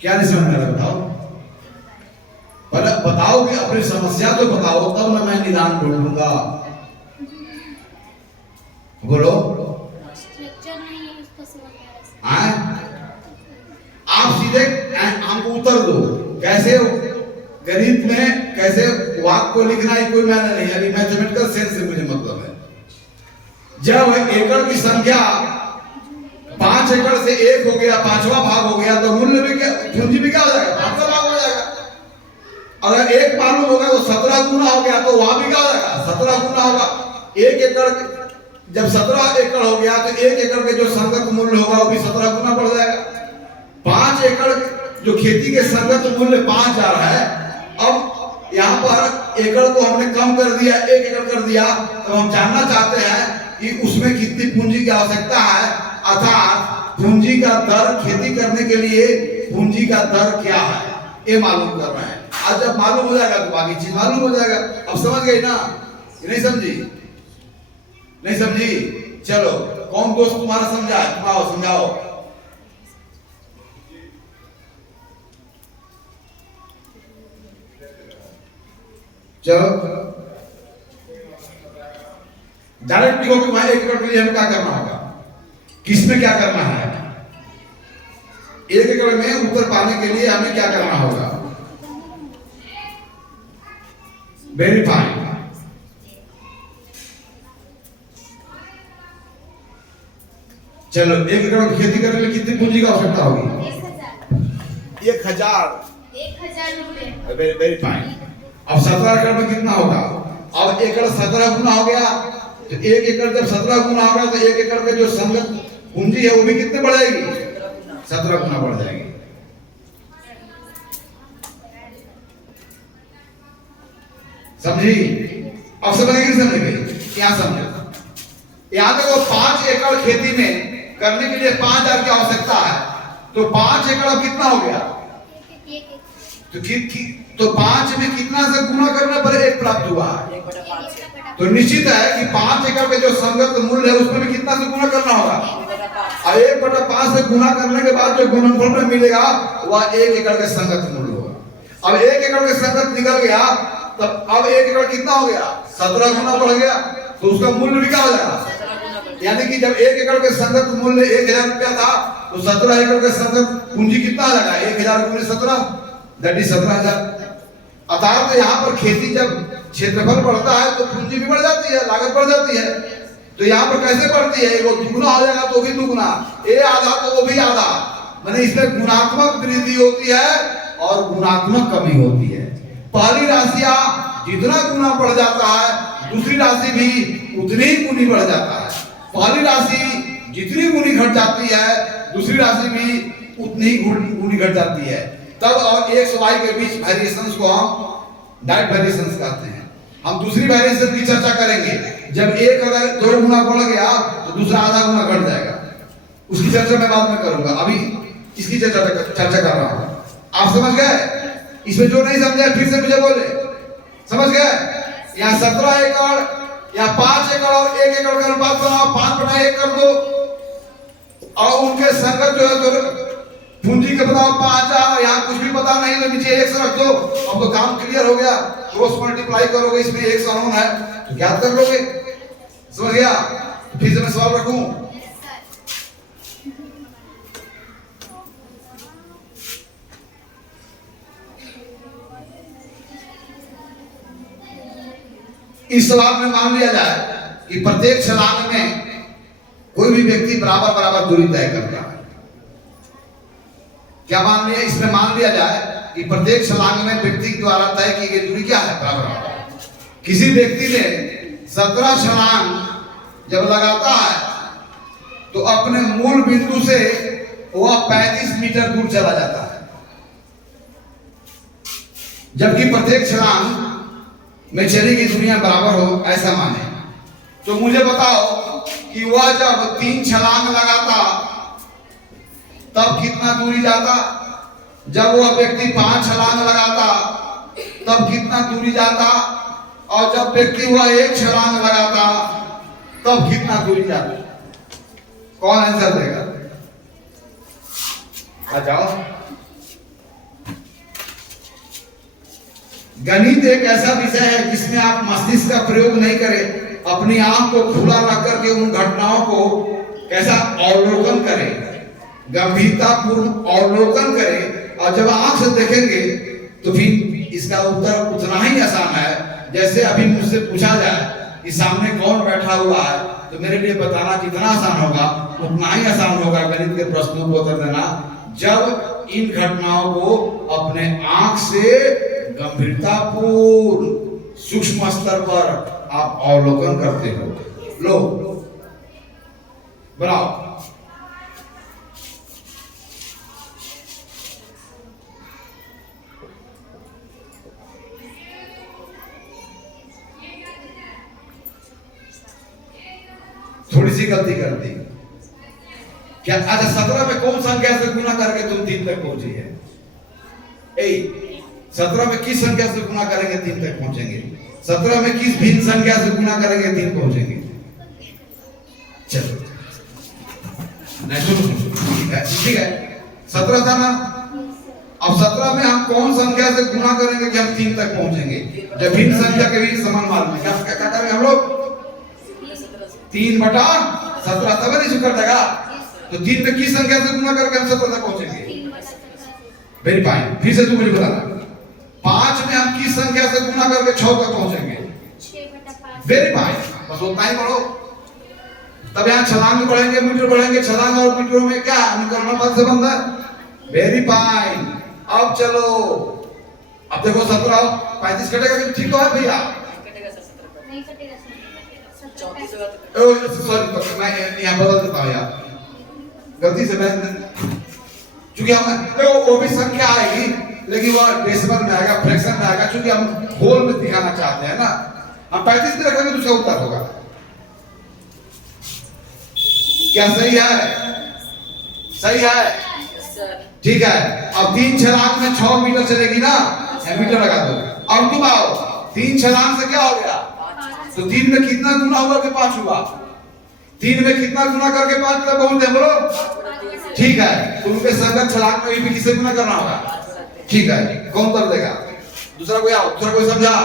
क्या नहीं समझ में आ रहा बताओ? बताओ कि अपनी समस्या तो बताओ, तब मैं निदान ढूंढूंगा। बोलो। आप सीधे हमको उत्तर दो, कैसे गणित में कैसे वाक्य को लिखना है कोई मैंने नहीं, अभी मैथमेटिकल सेंस से मुझे मतलब है। जब एकड़ की संख्या 5 एकड़ से 1 हो गया, 5वां भाग हो गया, तो मूल्य में क्या, पूंजी में क्या हो जाएगा? 5वां भाग हो जाएगा। अगर 1 मालूम होगा तो 17 गुना हो गया, तो वहां भी क्या हो जाएगा? 17 गुना होगा। 1 एकड़ जब 17 एकड़ हो गया तो 1 एकड़ के जो संगत मूल्य होगा वो भी 17 गुना बढ़ जाएगा। 5 एकड़ जो खेती के संगत मूल्य 5,000 है, अब यहाँ पर एकड़ को हमने कम कर दिया, 1 एकड़ कर दिया, तो हम जानना चाहते हैं कि उसमें कितनी पूंजी की आवश्यकता है, अर्थात पूंजी का दर, खेती करने के लिए पूंजी का दर क्या है ये मालूम करना है। आज जब मालूम हो जाएगा तो बाकी चीज मालूम हो जाएगा। अब समझ गई ना? नहीं समझी? नहीं समझी? चलो कौन दोस्त तुम्हारा समझा? तुम आओ समझाओ। चलो डायरेक्ट लिखो कि भाई 1 एकड़ के लिए हमें क्या करना होगा, किसमें क्या करना है। 1 एकड़ में उत्तर पाने के लिए हमें क्या करना होगा? वेरीफाई। चलो 1 एकड़ की खेती करने के लिए कितनी पूंजी की आवश्यकता होगी? 1,000 रुपए। वेरीफाई। अब 17 एकड़ में कितना होगा? अब एकड़ 17 गुना हो गया, तो 1 एकड़ जब 17 गुना होगा तो 1 एकड़ के जो संगत पूंजी है वो भी कितने बढ़ जाएगी? 17 गुना बढ़ जाएगी। समझी? अब समझ गई? समझ गई? क्या समझो? यहां देखो 5 एकड़ खेती में करने के लिए 5,000 की आवश्यकता है, तो 5 एकड़ अब कितना हो गया? तो 5 में कितना से गुना करने पर 1 प्राप्त हुआ? तो निश्चित है कि 5 एकड़ के जो संगत मूल्य है उसमें भी कितना से गुना करना होगा? और और 1/5 से गुना करने के बाद जो गुणनफल में मिलेगा वह 1 एकड़ के संगत मूल्य होगा। अब 1 एकड़ के संगत निकल गया, तब अब 1 एकड़ कितना हो गया? 17 गुना बढ़ गया, तो उसका मूल्य भी क्या हो जाएगा? यानी कि जब 1 एकड़ के संगत मूल्य 1000 रुपया था, तो 17 एकड़ के संगत पूंजी कितना आ जाएगा? 1000 गुने 17, दैट इज 17000। अर्थात यहाँ पर खेती जब क्षेत्रफल बढ़ता है तो पूंजी भी बढ़ जाती है, लागत बढ़ जाती है। तो यहाँ पर कैसे बढ़ती है? वो दुगुना हो जाएगा तो भी दुगुना, ए आधा तो वो भी आधा, माने इसमें गुणात्मक वृद्धि होती है और गुणात्मक कमी होती है। पहली राशियां जितना गुना बढ़ जाता है, दूसरी राशि भी उतनी ही गुनी बढ़ जाता है। पहली राशि जितनी गुनी घट जाती है, दूसरी राशि भी उतनी ही गुनी घट जाती है। तब और एक्स वाई के बीच वेरिएशंस को हम डायरेक्ट वेरिएशंस कहते हैं। हम दूसरी वेरिएशन की चर्चा करेंगे। जब एक अगर 2 गुना बढ़ गया तो दूसरा आधा गुना घट जाएगा, उसकी चर्चा मैं बाद में करूंगा, अभी इसकी चर्चा कर रहा हूं। आप समझ गए? इसमें जो नहीं समझे फिर से मुझे बोले। समझ गए? यहाँ 17 एकड़ या 5 एकड़ और 1 एकड़ का अनुपात बनाओ, 5/1 कर दो, और उनके संगत जो है तो पूंजी के बताओ 5000, यहाँ कुछ भी पता नहीं तो नीचे 1 रख दो। अब तो काम क्लियर हो गया। क्रॉस मल्टीप्लाई करोगे, इसमें 1 अननोन है तो ज्ञात कर लोगे। समझ गया? फिर से मैं सवाल रखूं, इस सवाल में मान लिया जाए कि प्रत्येक छलांग में कोई भी व्यक्ति बराबर बराबर दूरी तय करता है। क्या मान लिया? इसमें मान लिया जाए कि प्रत्येक छलांग में व्यक्ति द्वारा तय की गई दूरी क्या है? बराबर। किसी व्यक्ति ने 17 छलांग जब लगाता है तो अपने मूल बिंदु से वह 35 मीटर दूर चला जाता है, जबकि प्रत्येक छलांग में चली गई दूरियां बराबर हो, ऐसा माने। तो मुझे बताओ कि वह जब 3 छलांग लगाता तब कितना दूरी जाता? जब वह व्यक्ति 5 छलांग लगाता तब कितना दूरी जाता? और जब व्यक्ति वह 1 छलांग लगाता तब कितना दूरी जाता? कौन आंसर देगा? आ जाओ। गणित एक ऐसा विषय है जिसमें आप मस्तिष्क का प्रयोग नहीं करें, अपनी आंख को खुला रख करके उन घटनाओं को कैसा अवलोकन करें, गंभीरतापूर्ण अवलोकन करें, और जब आंख से देखेंगे तो फिर इसका उत्तर उतना ही आसान है। जैसे अभी मुझसे पूछा जाए कि सामने कौन बैठा हुआ है, तो मेरे लिए बताना जितना आसान होगा उतना ही आसान होगा गणित के प्रश्नों को उत्तर देना, जब इन घटनाओं को अपने आंख से गंभीरतापूर्ण सूक्ष्म स्तर पर आप अवलोकन करते हो। लो बनाओ। थोड़ी सी गलती कर दी क्या? अच्छा, 17 में कौन संख्या से गुना करके तुम 3 तक पहुंची है? 17 में किस संख्या से गुना करेंगे 3 तक पहुंचेंगे? 17 में किस भिन्न संख्या से गुना करेंगे 3 पहुंचेंगे? चलो ठीक है, 17 था ना। अब 17 में हम कौन संख्या से गुना करेंगे कि हम 3 तक पहुंचेंगे? जब भिन्न संख्या के बीच समान मान में क्या करेंगे हम लोग? 3/17 तब नहीं कर देगा। तो 3 में किस संख्या से गुना करके हम 17 तक पहुंचेंगे? Very fine. फिर से तू मुझे बताना, 5 में हम किस संख्या से गुना करके 6 तक पहुंचेंगे? 6/5। वेरी फाइन, बस उतना ही पढ़ो। तब यहाँ छलांग बढ़ेंगे, मीटर बढ़ेंगे, छलांग और मीटरों में क्या अनुकरण पद से बनता है? Very fine. अब चलो, अब देखो 17 35 कटेगा कि ठीक तो है भैया? नहीं कटेगा। सॉरी, मैं यहाँ बदल देता हूँ यार, गलती से मैं, चूंकि हम वो भी संख्या आएगी लेकिन वो डेसिमल में आएगा, फ्रैक्शन में आएगा, चूंकि हम होल में दिखाना चाहते हैं ना। हम 35 में रखेंगे तो उसका उत्तर होगा। क्या सही है? सही है, ठीक है। अब 3 छलांग में 6 मीटर चलेगी ना, 6 मीटर लगा दो। अब तुम आओ, 3 छलांग से क्या हो गया? तो 3 में कितना गुना हुआ कि 5 हुआ? 3 में कितना गुना करके 5 तक पहुंचते हैं बोलो? ठीक है, तो उनके संगत छलांग में भी किसे गुना करना होगा? ठीक है, कौन कर देगा? दूसरा कोई आओ, दूसरा कोई समझा?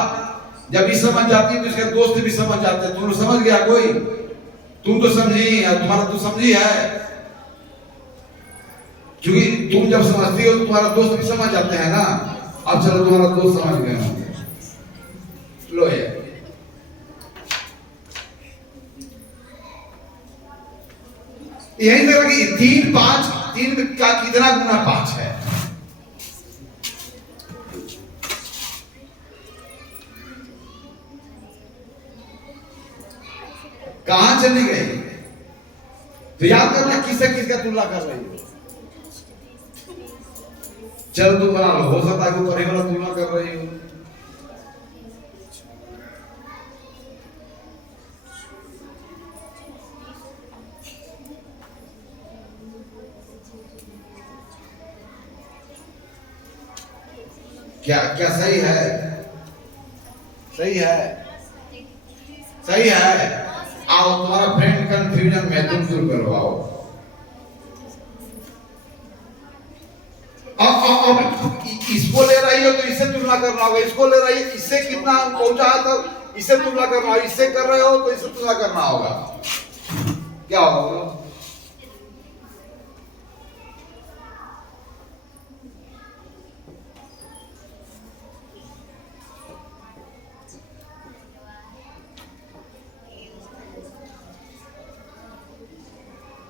जब ये समझ जाती है तो इसके दोस्त भी समझ जाते हैं। तुम समझ गया कोई? तुम तो समझी, तुम्हारा तो समझी है, क्योंकि तुम जब समझती हो तो तुम्हारा दोस्त भी समझ जाते हैं ना। अब चलो तुम्हारा दोस्त समझ गए होंगे। लो ये यही तरह की 3 5 3 का कितना गुना 5 है? कहां चली गई? तो याद करना किससे किसका तुलना कर रही हो। चल तुम बना लो, हो सकता है कि ऊपर वाला तुलना कर रही हो। क्या क्या सही है? सही है, सही है। आओ तुम्हारा फ्रेंड कंफ्यूजन में तुम दूर करवाओ। अब इसको ले रही हो तो इससे तुलना करना होगा, इसको ले रही है इससे कितना पहुंचा है तो इससे तुलना करना होगा, इससे कर रहे हो तो इससे तुलना करना होगा। क्या होगा?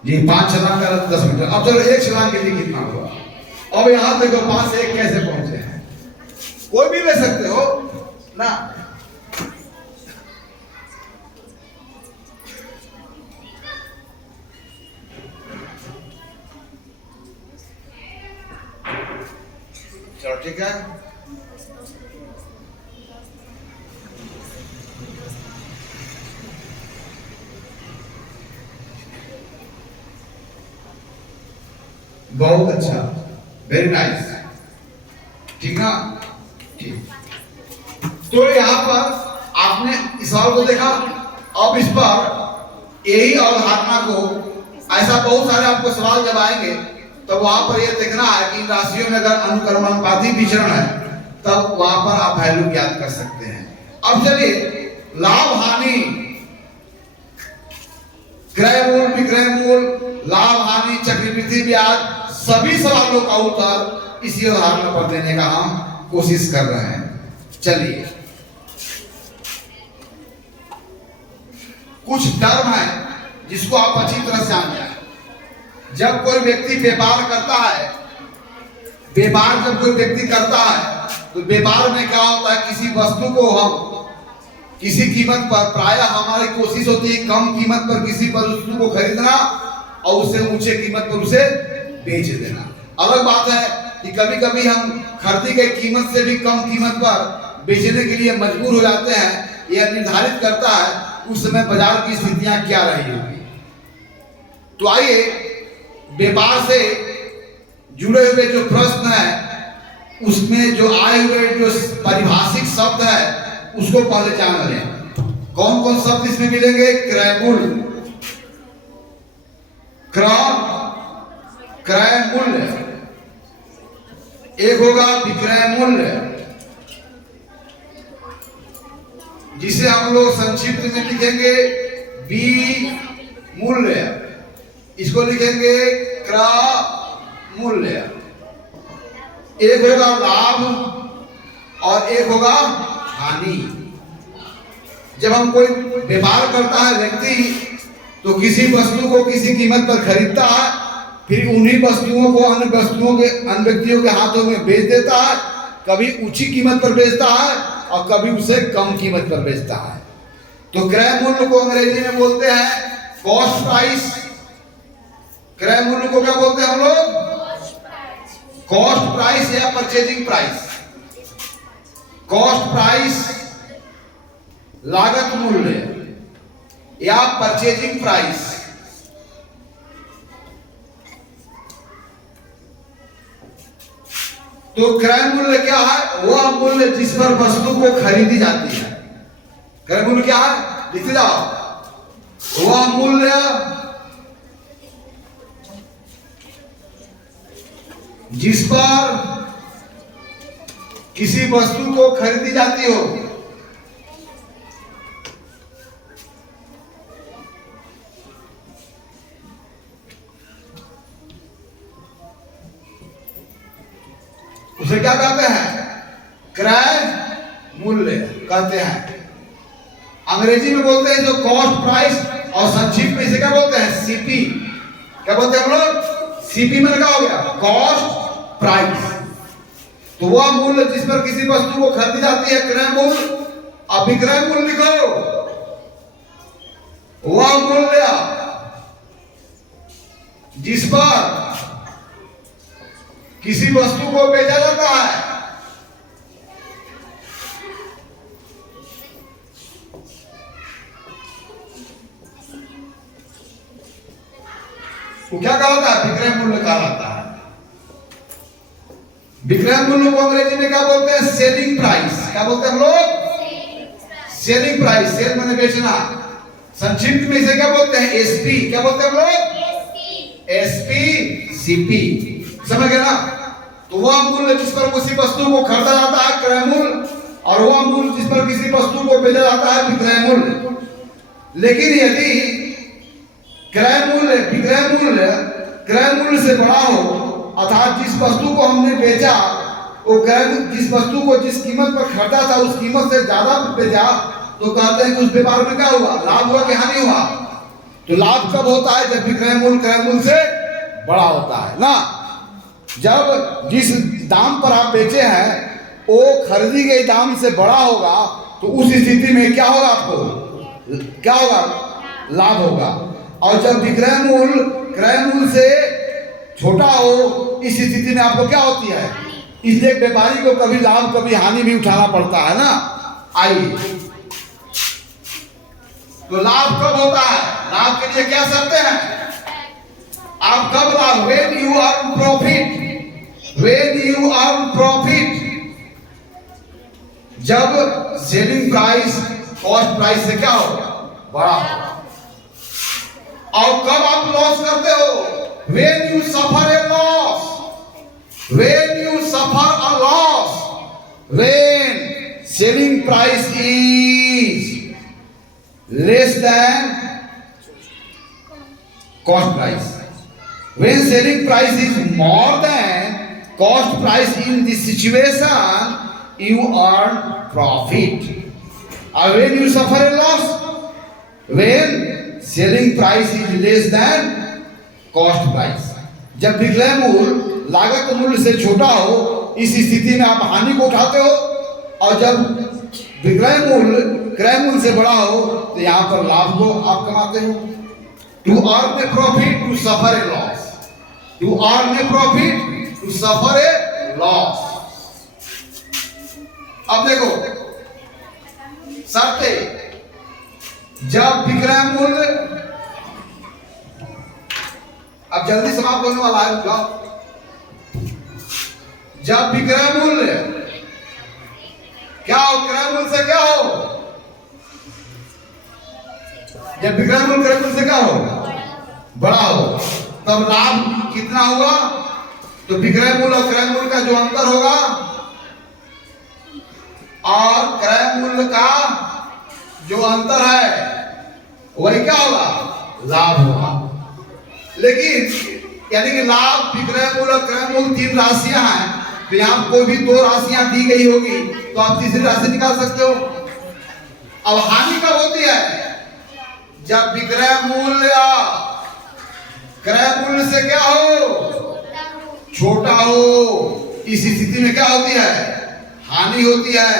जी 5 छलांग कर 10 मीटर। अब चलो 1 छलांग के लिए कितना हुआ? अब यहां देखो 5 से 1 कैसे पहुंचे हैं? कोई भी ले सकते हो ना। चलो ठीक है, बहुत अच्छा, वेरी नाइस, ठीक ना? ठीक। तो यहां पर आपने इस सवाल को देखा। अब इस पर यही अवधारणा को, ऐसा बहुत सारे आपको सवाल जब आएंगे तो वहां पर यह देखना है कि इन राशियों में अगर अनुक्रमानुपाती विचरण है तब वहां पर आप वैल्यू ज्ञात कर सकते हैं। अब चलिए, लाभ हानि, क्रय मूल, विक्रय मूल, लाभ हानि, चक्रवृद्धि ब्याज, सभी सवालों का उत्तर इसी उदाहरण पर देने का हम कोशिश कर रहे हैं। चलिए, कुछ टर्म है जिसको आप अच्छी तरह से जान जाए। जब कोई व्यक्ति व्यापार करता है, व्यापार जब कोई व्यक्ति करता है तो व्यापार में क्या होता है, किसी वस्तु को हम किसी कीमत पर, प्रायः हमारी कोशिश होती है कम कीमत पर किसी वस्तु को खरीदना और उसे ऊंचे कीमत पर उसे बेच देना। अलग बात है कि कभी कभी हम खरीदी गई कीमत से भी कम कीमत पर बेचने के लिए मजबूर हो जाते हैं। यह निर्धारित करता है उस समय बाजार की स्थितियां क्या रही होगी। तो आइए, व्यापार से जुड़े हुए जो प्रश्न है उसमें जो आए हुए जो पारिभाषिक शब्द है उसको पहले जान लें। कौन कौन शब्द इसमें मिलेंगे? क्रय मूल्य, क्रय मूल्य, एक होगा विक्रय मूल्य, जिसे हम लोग संक्षिप्त में लिखेंगे बी मूल्य, इसको लिखेंगे क्रय मूल्य। एक होगा लाभ और एक होगा हानि। जब हम कोई व्यापार करता है व्यक्ति तो किसी वस्तु को किसी कीमत पर खरीदता है, फिर उन्हीं वस्तुओं को अन्य व्यक्तियों के हाथों में बेच देता है। कभी ऊंची कीमत पर बेचता है और कभी उसे कम कीमत पर बेचता है। तो क्रय मूल्य को अंग्रेजी में बोलते हैं कॉस्ट प्राइस। क्रय मूल्य को क्या बोलते हैं हम लोग? कॉस्ट प्राइस या परचेजिंग प्राइस। कॉस्ट प्राइस लागत मूल्य या परचेजिंग प्राइस। तो क्रय मूल्य क्या है? वह मूल्य जिस पर वस्तु को खरीदी जाती है। क्रय मूल्य क्या है? लिख जाओ। वह मूल्य जिस पर किसी वस्तु को खरीदी जाती हो, उसे क्या कहते हैं? क्रय मूल्य कहते हैं। अंग्रेजी में बोलते हैं जो कॉस्ट प्राइस, और संक्षिप्त में इसे क्या बोलते हैं? सीपी। क्या बोलते हैं हम लोग? सीपी में क्या हो गया? Cost price. तो वह मूल्य जिस पर किसी वस्तु को खरीदी जाती है क्रय मूल्य। अब विक्रय मूल्य लिखो। वह मूल्य जिस पर किसी वस्तु को बेचा जाता है, वो क्या कहलाता है? विक्रय मूल्य कहलाता है। विक्रय मूल्य को अंग्रेजी में क्या बोलते हैं? Selling price. क्या बोलते हैं हम लोग? Selling price. सेल माने बेचना। संक्षिप्त में इसे क्या बोलते हैं? एसपी। क्या बोलते हैं हम लोग? SP CP. समझ गए ना? तो वह मूल्य जिस पर किसी वस्तु को खरीदा जाता है क्रय मूल्य, और वह मूल्य जिस पर किसी वस्तु को बेचा जाता है विक्रय मूल्य। लेकिन यदि क्रय मूल्य क्रय मूल्य से बड़ा हो, अर्थात जिस वस्तु को हमने बेचा वो जिस वस्तु को जिस कीमत पर खरीदा था उस कीमत से ज्यादा बेचा, तो कहते हैं कि उस व्यापार में क्या हुआ? लाभ हुआ कि हानि हुआ? तो लाभ कब होता है? जब विक्रय मूल्य क्रय मूल्य से बड़ा होता है ना। जब जिस दाम पर आप बेचे हैं वो खरीदी गई दाम से बड़ा होगा, तो उस स्थिति में क्या होगा? आपको क्या होगा? लाभ होगा। और जब विक्रय मूल्य क्रय मूल्य से छोटा हो, इस स्थिति में आपको क्या होती है? इसलिए व्यापारी को कभी लाभ कभी हानि भी उठाना पड़ता है ना। आइए, तो लाभ कब होता है? लाभ के लिए क्या शर्तें हैं? आप कब लाभ? when you earn profit, when you earn profit, जब सेलिंग प्राइस कॉस्ट प्राइस से क्या हो? बड़ा हो। और कब आप लॉस करते हो? when you suffer a loss, when you suffer a loss, when selling price is less than cost price, when selling price is more than cost price, in this situation you earn profit. Or when you suffer a loss, when selling price is less than cost price, जब विक्रय मूल्य लागत मूल्य से छोटा हो, इस स्थिति में आप हानि को उठाते हो। और जब विक्रय मूल्य क्रय मूल्य से बड़ा हो, तो यहाँ पर लाभ को आप कमाते हो। To earn a profit to suffer a loss, to earn a profit to suffer a loss. अब देखो शर्ते, जब विक्रय मूल्य, अब जल्दी समाप्त होने वाला है, जाओ। जब विक्रय मूल्य क्या हो? क्रय मूल्य से क्या हो? जब विक्रय मूल्य क्रय मूल्य से क्या हो? बड़ा हो, तब लाभ कितना होगा? तो विक्रय मूल्य और क्रय मूल्य का जो अंतर होगा और क्रय मूल्य का जो अंतर है वही क्या होगा? लाभ होगा। लेकिन यानी कि लाभ, विक्रय मूल्य और क्रय मूल्य तीन राशियां हैं, तो यहां कोई भी दो राशियां दी गई होगी तो आप तीसरी राशि निकाल सकते हो। अब हानि कब होती है? जब विक्रय मूल्य क्रय मूल्य से क्या हो? छोटा हो। इस स्थिति में क्या होती है? हानि होती है।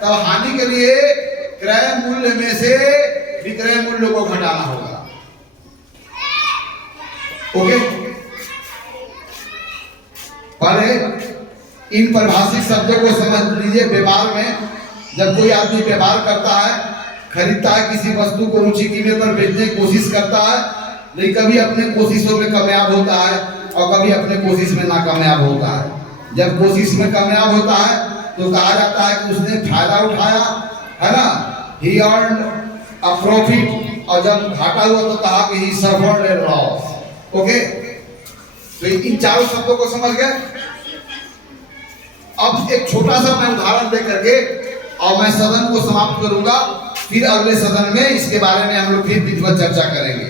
तब हानि के लिए क्रय मूल्य में से विक्रय मूल्य को घटाना होगा। ओके, पहले इन परिभाषित शब्दों को समझ लीजिए। व्यापार में जब कोई आदमी व्यापार करता है, खरीदता है किसी वस्तु को ऊंची कीमत पर बेचने की कोशिश करता है, लेकिन कभी अपने कोशिशों में कामयाब होता है और कभी अपने कोशिश में नाकामयाब होता है। जब कोशिश में कामयाब होता है तो कहा जाता है कि उसने फायदा उठाया, है ना, he earned a profit। और जब घाटा हुआ तो कहा कि ही सफर्ड ए लॉस। ओके, तो इन चारों शब्दों को समझ गए। अब एक छोटा सा मैं उदाहरण दे करके और मैं सदन को समाप्त करूंगा, फिर अगले सदन में इसके बारे में हम लोग फिर विधिवत चर्चा करेंगे।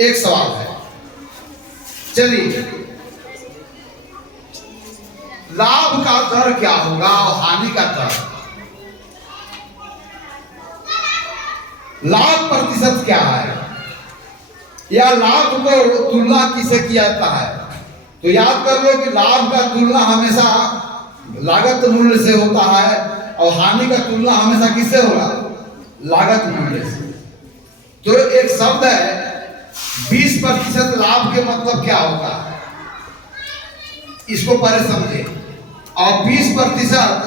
एक सवाल है, चलिए, लाभ का दर क्या होगा और हानि का दर, लाभ प्रतिशत क्या है, या लाभ को तुलना किसे किया जाता है? तो याद कर लो कि लाभ का तुलना हमेशा लागत मूल्य से होता है और हानि का तुलना हमेशा किससे होगा? लागत मूल्य से। तो एक शब्द है 20% लाभ के मतलब क्या होता है, इसको पहले समझे। और 20%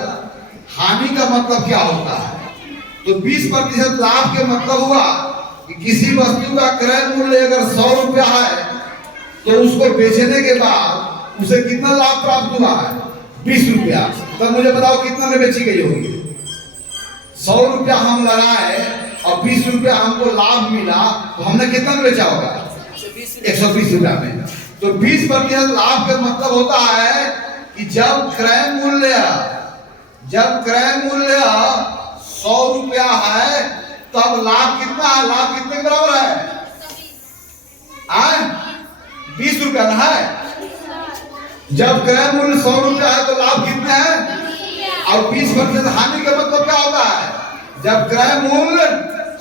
हानि का मतलब क्या होता है? तो 20% लाभ के मतलब हुआ कि किसी वस्तु का क्रय मूल्य अगर 100 रुपया है तो उसको बेचने के बाद उसे कितना लाभ प्राप्त हुआ है? 20 रुपया। तो मुझे बताओ कितना में बेची गई होगी? 100 रुपया हम लगाए और 20 रुपया हमको लाभ मिला, तो हमने कितना में बेचा होगा? 120 रुपया में। तो 20% लाभ का मतलब होता है कि जब क्रय मूल्य 100 रुपया है तब लाभ कितना है? लाभ कितने के बराबर है? 20 रुपया ना है। जब क्रय मूल्य 100 रुपया है तो लाभ कितना है? और 20% हानि का मतलब क्या होता है? जब क्रय मूल्य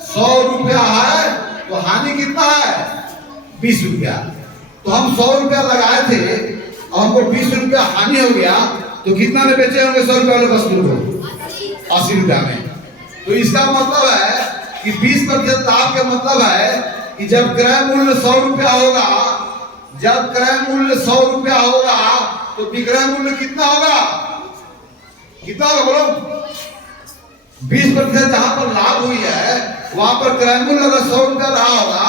100 रुपया है तो हानि कितना है? 20 रुपया। तो हम 100 रुपया लगाए थे और हमको 20 रुपया हानि हो गया, तो कितना में बेचे होंगे 100 रुपया वाले वस्तु को? 80 रुपया में। तो इसका मतलब है कि 20% लाभ का मतलब है कि जब क्रय मूल्य 100 रुपया होगा, जब क्रय मूल्य 100 रुपया होगा तो विक्रय मूल्य कितना होगा? कितना होगा बोलो? 20% जहां पर लाभ हुई है वहां पर क्रय मूल्य अगर 100 रुपया रहा होगा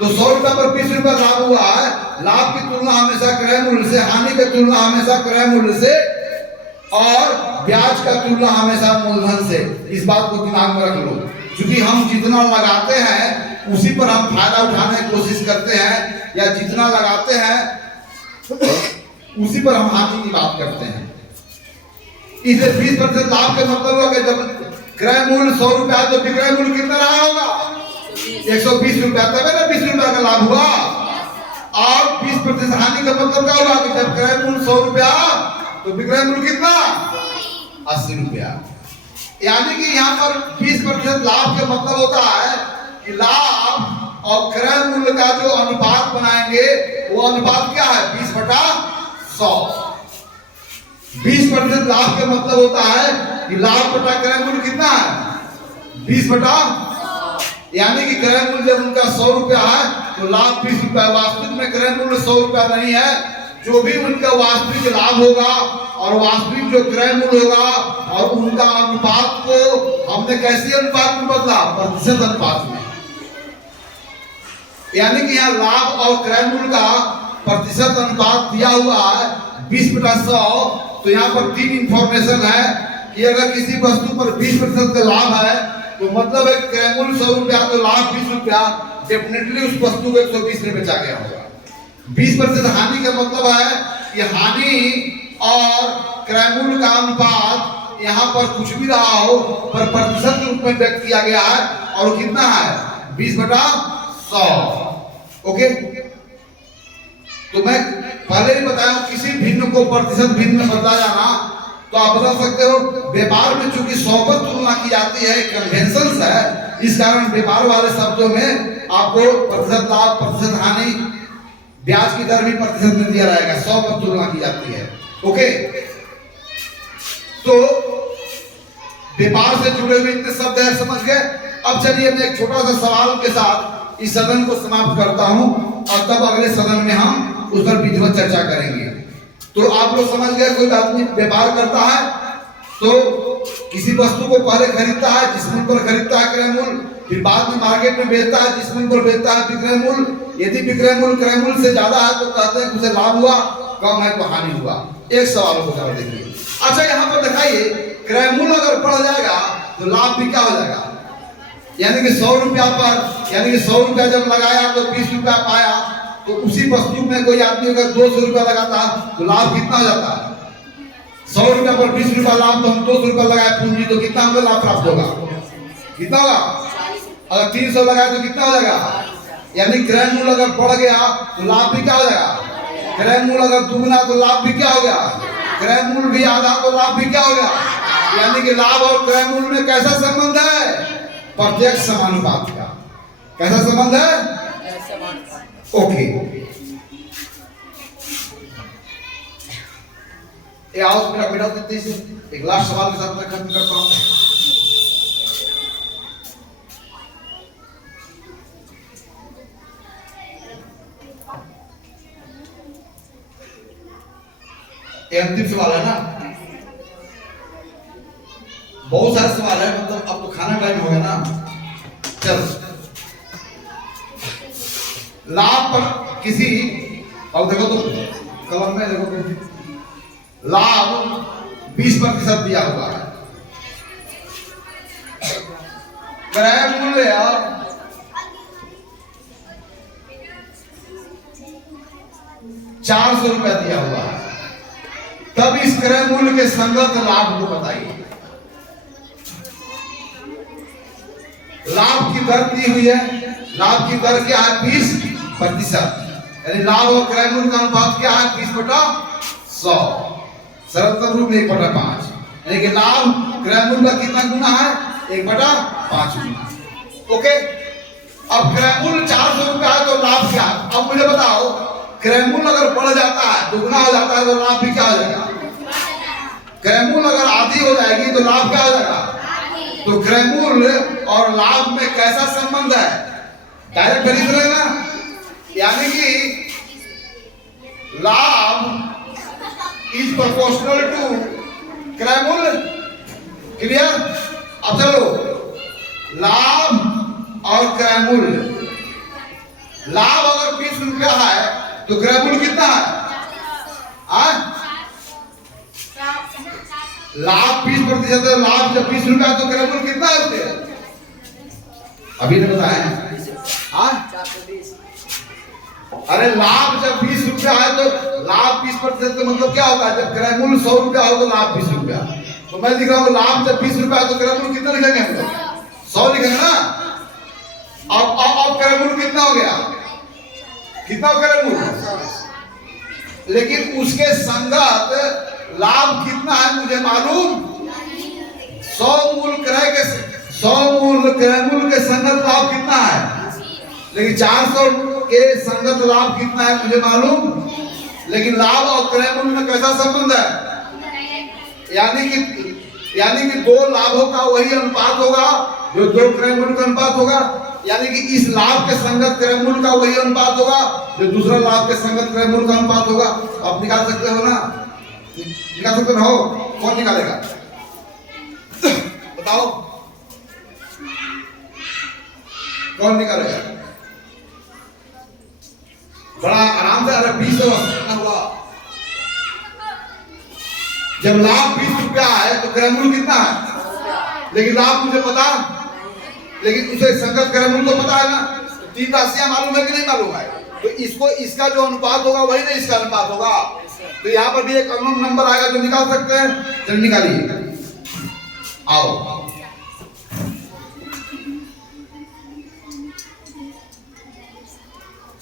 तो 100 रुपया पर 20 रुपया लाभ हुआ है। लाभ की तुलना हमेशा क्रय मूल्य से, हानि की तुलना हमेशा क्रय मूल्य से, और ब्याज का तुलना हमेशा मूलधन से। इस बात को दिमाग में रख लो, क्योंकि हम जितना लगाते हैं उसी पर हम फायदा उठाने की कोशिश करते हैं, या जितना लगाते हैं उसी पर हम हानि की बात करते हैं। इसलिए 20% लाभ के मतलब होगा कि जब क्रय मूल्य 100 रुपया तो विक्रय मूल्य कितना रहा होगा? 120 रुपया, तभी ना 20 रुपया का लाभ हुआ। और 20% हानि का मतलब क्या हुआ कि जब क्रय मूल्य 100 रुपया तो विक्रय मूल्य कितना? 80 रुपया। यानी कि यहाँ पर 20% लाभ का मतलब होता है कि लाभ और क्रय मूल्य का जो अनुपात बनाएंगे वो अनुपात क्या है? 20/100। 20% लाभ का मतलब होता है कि लाभ बटा क्रय मूल्य कितना है? 20/100। यानी कि क्रय मूल्य जब उनका 100 रुपया है तो लाभ 20 रुपया। वास्तविक में क्रय मूल्य 100 रुपया नहीं है। जो भी उनका वास्तविक लाभ होगा और वास्तविक जो क्रय मूल्य होगा और उनका अनुपात को हमने कैसे अनुपात में बदला? प्रतिशत अनुपात में। यानी कि यहाँ लाभ और क्रय मूल्य का प्रतिशत अनुपात दिया हुआ है 20/100। तो यहाँ पर 3 इंफॉर्मेशन है कि अगर किसी वस्तु पर 20% का लाभ है तो मतलब है क्रय मूल्य 100 रुपया तो लाभ 20 रुपया, डेफिनेटली उस वस्तु को 120 में बेचा गया होगा। 20% हानि का मतलब है कि हानि और क्रय मूल्य का अनुपात यहाँ पर कुछ भी रहा हो पर प्रतिशत के रूप में व्यक्त किया गया है, और कितना है? 20/100। ओके, तो मैं पहले ही बताया किसी भिन्न को प्रतिशत भिन्न में बदला जाना तो आप बता सकते हो। व्यापार में चूंकि 100 पर तुलना की जाती है, कन्वेंशन है, इस कारण व्यापार वाले शब्दों में आपको प्रतिशत लाभ, प्रतिशत हानि, ब्याज की दर भी प्रतिशत में दिया रहेगा। 100 पर तुलना की जाती है। ओके, तो व्यापार से जुड़े हुए इतने शब्द है, समझ गए। अब चलिए मैं एक छोटा सा सवाल के साथ इस सदन को समाप्त करता हूं और तब अगले सदन में हम उस पर विधिवत चर्चा करेंगे। तो आप लोग समझ गए, कोई आदमी व्यापार करता है तो किसी वस्तु को पहले खरीदता है, जिस मूल्य पर खरीदता है क्रय मूल्य, फिर बाद में मार्केट में बेचता है, जिस मूल्य पर बेचता है विक्रय मूल्य। यदि विक्रय मूल्य क्रय मूल्य से ज्यादा है तो कहते हैं उसे लाभ हुआ, कम है तो हानि हुआ। एक सवाल को जवाब देखिए। अच्छा, यहाँ पर दिखाइए क्रय मूल्य अगर बढ़ जाएगा तो लाभ भी क्या हो जाएगा? यानी कि 100 रुपया पर, यानी कि 100 रुपया जब लगाया तो 20 रुपया पाया, तो उसी वस्तु में कोई आदमी अगर 200 रुपया लगाता तो लाभ कितना हो जाता है? 100 रुपया पर 20 रुपया लाभ, तो हम 200 रुपया लगाए पूंजी, तो कितना हमें लाभ प्राप्त होगा? कितना होगा? अगर 300 लगाए तो कितना हो जाएगा? यानी क्रय मूल्य अगर बढ़ गया तो लाभ भी क्या हो जाएगा? क्रय मूल्य अगर दुगना तो लाभ भी क्या हो गया? क्रय मूल्य भी आधा तो लाभ भी क्या हो गया? यानी कि लाभ और क्रय मूल्य में कैसा संबंध है? प्रत्यक्ष समानुपात का। कैसा संबंध है? ओके, ये आओ मेरा बेटा देते से एक लास्ट सवाल के साथ मैं खत्म करता हूं। ये अंतिम सवाल है ना, बहुत सारे सवाल है, मतलब अब तो खाना टाइम हो गया ना। चलो, लाभ पर किसी, अब देखो तो कलम में देखो, लाभ 20% दिया हुआ है, क्रय मूल्य 400 रुपया दिया हुआ है, तब इस क्रय मूल्य के संगत लाभ को बताइए। लाभ की दर दी हुई है, लाभ की दर क्या है? 20%, यानी लाभ और क्रय मूल्य का अनुपात क्या है? 20/100, सरलतम रूप में 1/5, यानी कि लाभ क्रय मूल्य का कितना गुना है? 1/5 गुना। ओके, अब क्रय मूल्य 400 रुपया है तो लाभ क्या है? अब मुझे बताओ, क्रय मूल्य अगर बढ़ जाता है, दुगना हो जाता है, तो लाभ भी क्या हो जाएगा? क्रय मूल्य अगर आधी हो जाएगी तो लाभ क्या हो जाएगा? तो क्रय मूल्य और लाभ में कैसा संबंध है? डायरेक्ट खरीद लेना, यानी कि लाभ इज प्रोपोर्शनल टू क्रय मूल्य। क्लियर? अब चलो, लाभ और क्रय मूल्य, लाभ अगर 20 रुपया है तो क्रय मूल्य कितना है? लाभ 20% है, लाभ जब 20 रुपया तो क्रय मूल्य कितना है उसके? अभी ने बताया, अरे लाभ जब 20 रुपया है तो लाभ 20% का मतलब क्या होता है? जब क्रय मूल्य 100 रुपया हो तो लाभ 20 रुपया, तो मैं लिख रहा हूँ लाभ जब 20 रुपया है तो क्रय मूल्य कितना लिखेंगे हम लोग? 100 लिखेंगे ना। अब क्रय मूल्य कितना हो गया? कितना क्रय मूल्य? लेकिन उसके संगत लाभ कितना है मुझे मालूम? 100 मूल क्रय मूल्य के संगत लाभ कितना है? लेकिन 400 के संगत लाभ कितना है मुझे मालूम। लेकिन लाभ और क्रय मूल्य में कैसा संबंध है? यानी कि दो लाभों का वही अनुपात होगा जो दो क्रय मूल्य का अनुपात होगा, यानी कि इस लाभ के संगत क्रय मूल्य का वही अनुपात होगा जो दूसरा लाभ के संगत क्रय मूल्य का अनुपात होगा। आप निकाल सकते हो ना? निकाल सकते हो? कौन निकालेगा बताओ, कौन निकालेगा? बड़ा आराम से। अरे 20 हुआ, जब लाभ 20 रुपया है तो क्रय मूल्य कितना है? लेकिन लाभ मुझे पता, लेकिन उसे संगत क्रय मूल्य तो पता है ना। तीन राशियां मालूम है कि नहीं मालूम है? तो इसको इसका जो अनुपात होगा वही ना इसका अनुपात होगा। तो यहाँ पर भी एक अननोन नंबर आएगा जो निकाल सकते हैं। चलो निकालिए, आओ।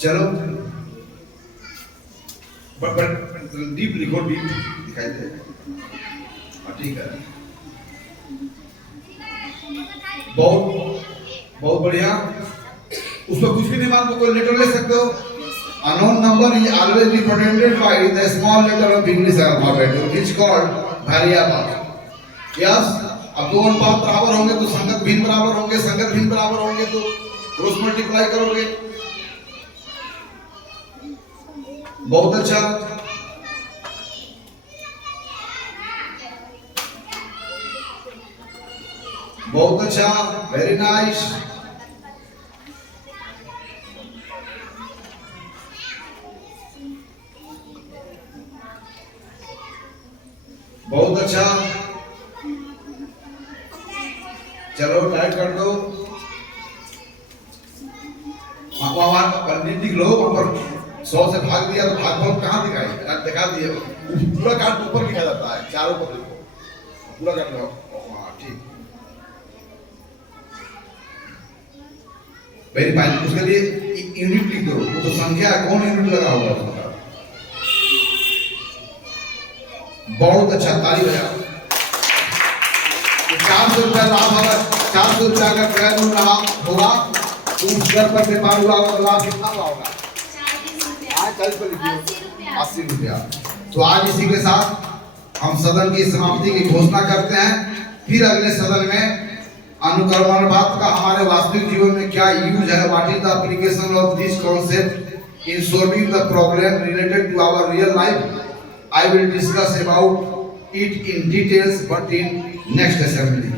चलो डीप लिखो, डीप दिखाई दे। ठीक है, बहुत बढ़िया। उसमें कुछ भी नहीं मालूम तो कोई लेटर ले सकते हो। Unknown number is always represented by the small letter of English alphabet, which is called variable. Yes, अब दो अनुपात बराबर होंगे तो संगत भिन्न बराबर होंगे, संगत भिन्न बराबर होंगे तो क्रॉस मल्टीप्लाई करोगे। बहुत अच्छा। बहुत अच्छा, वेरी नाइस। बहुत अच्छा, चलो टाइप कर दो। लिख लो, ऊपर 100 से भाग दिया तो भागफल कहाँ दिखाई, दिखा दिए, पूरा काट ऊपर लिखा जाता है, चारों पर लिखो, पूरा काट लो। हाँ ठीक, वेरीफाई, उसके लिए यूनिट लिख दो, वो तो संख्या है, कौन यूनिट लगा होगा उसका। बहुत अच्छा, ताली बजाओ। 400 रुपया लाभ, अगर 400 रुपया का क्रय मूल्य रहा होगा तो उस दर पर व्यापार हुआ तो लाभ कितना हुआ होगा? 40 पर लिखिए, 80 रुपया। तो आज इसी के साथ हम सदन की समाप्ति की घोषणा करते हैं। फिर अगले सदन में अनुक्रमानुपात का हमारे वास्तविक जीवन में क्या यूज है, what is the application of this concept in solving the problem related to our real life, I will discuss about it in details but in next assembly.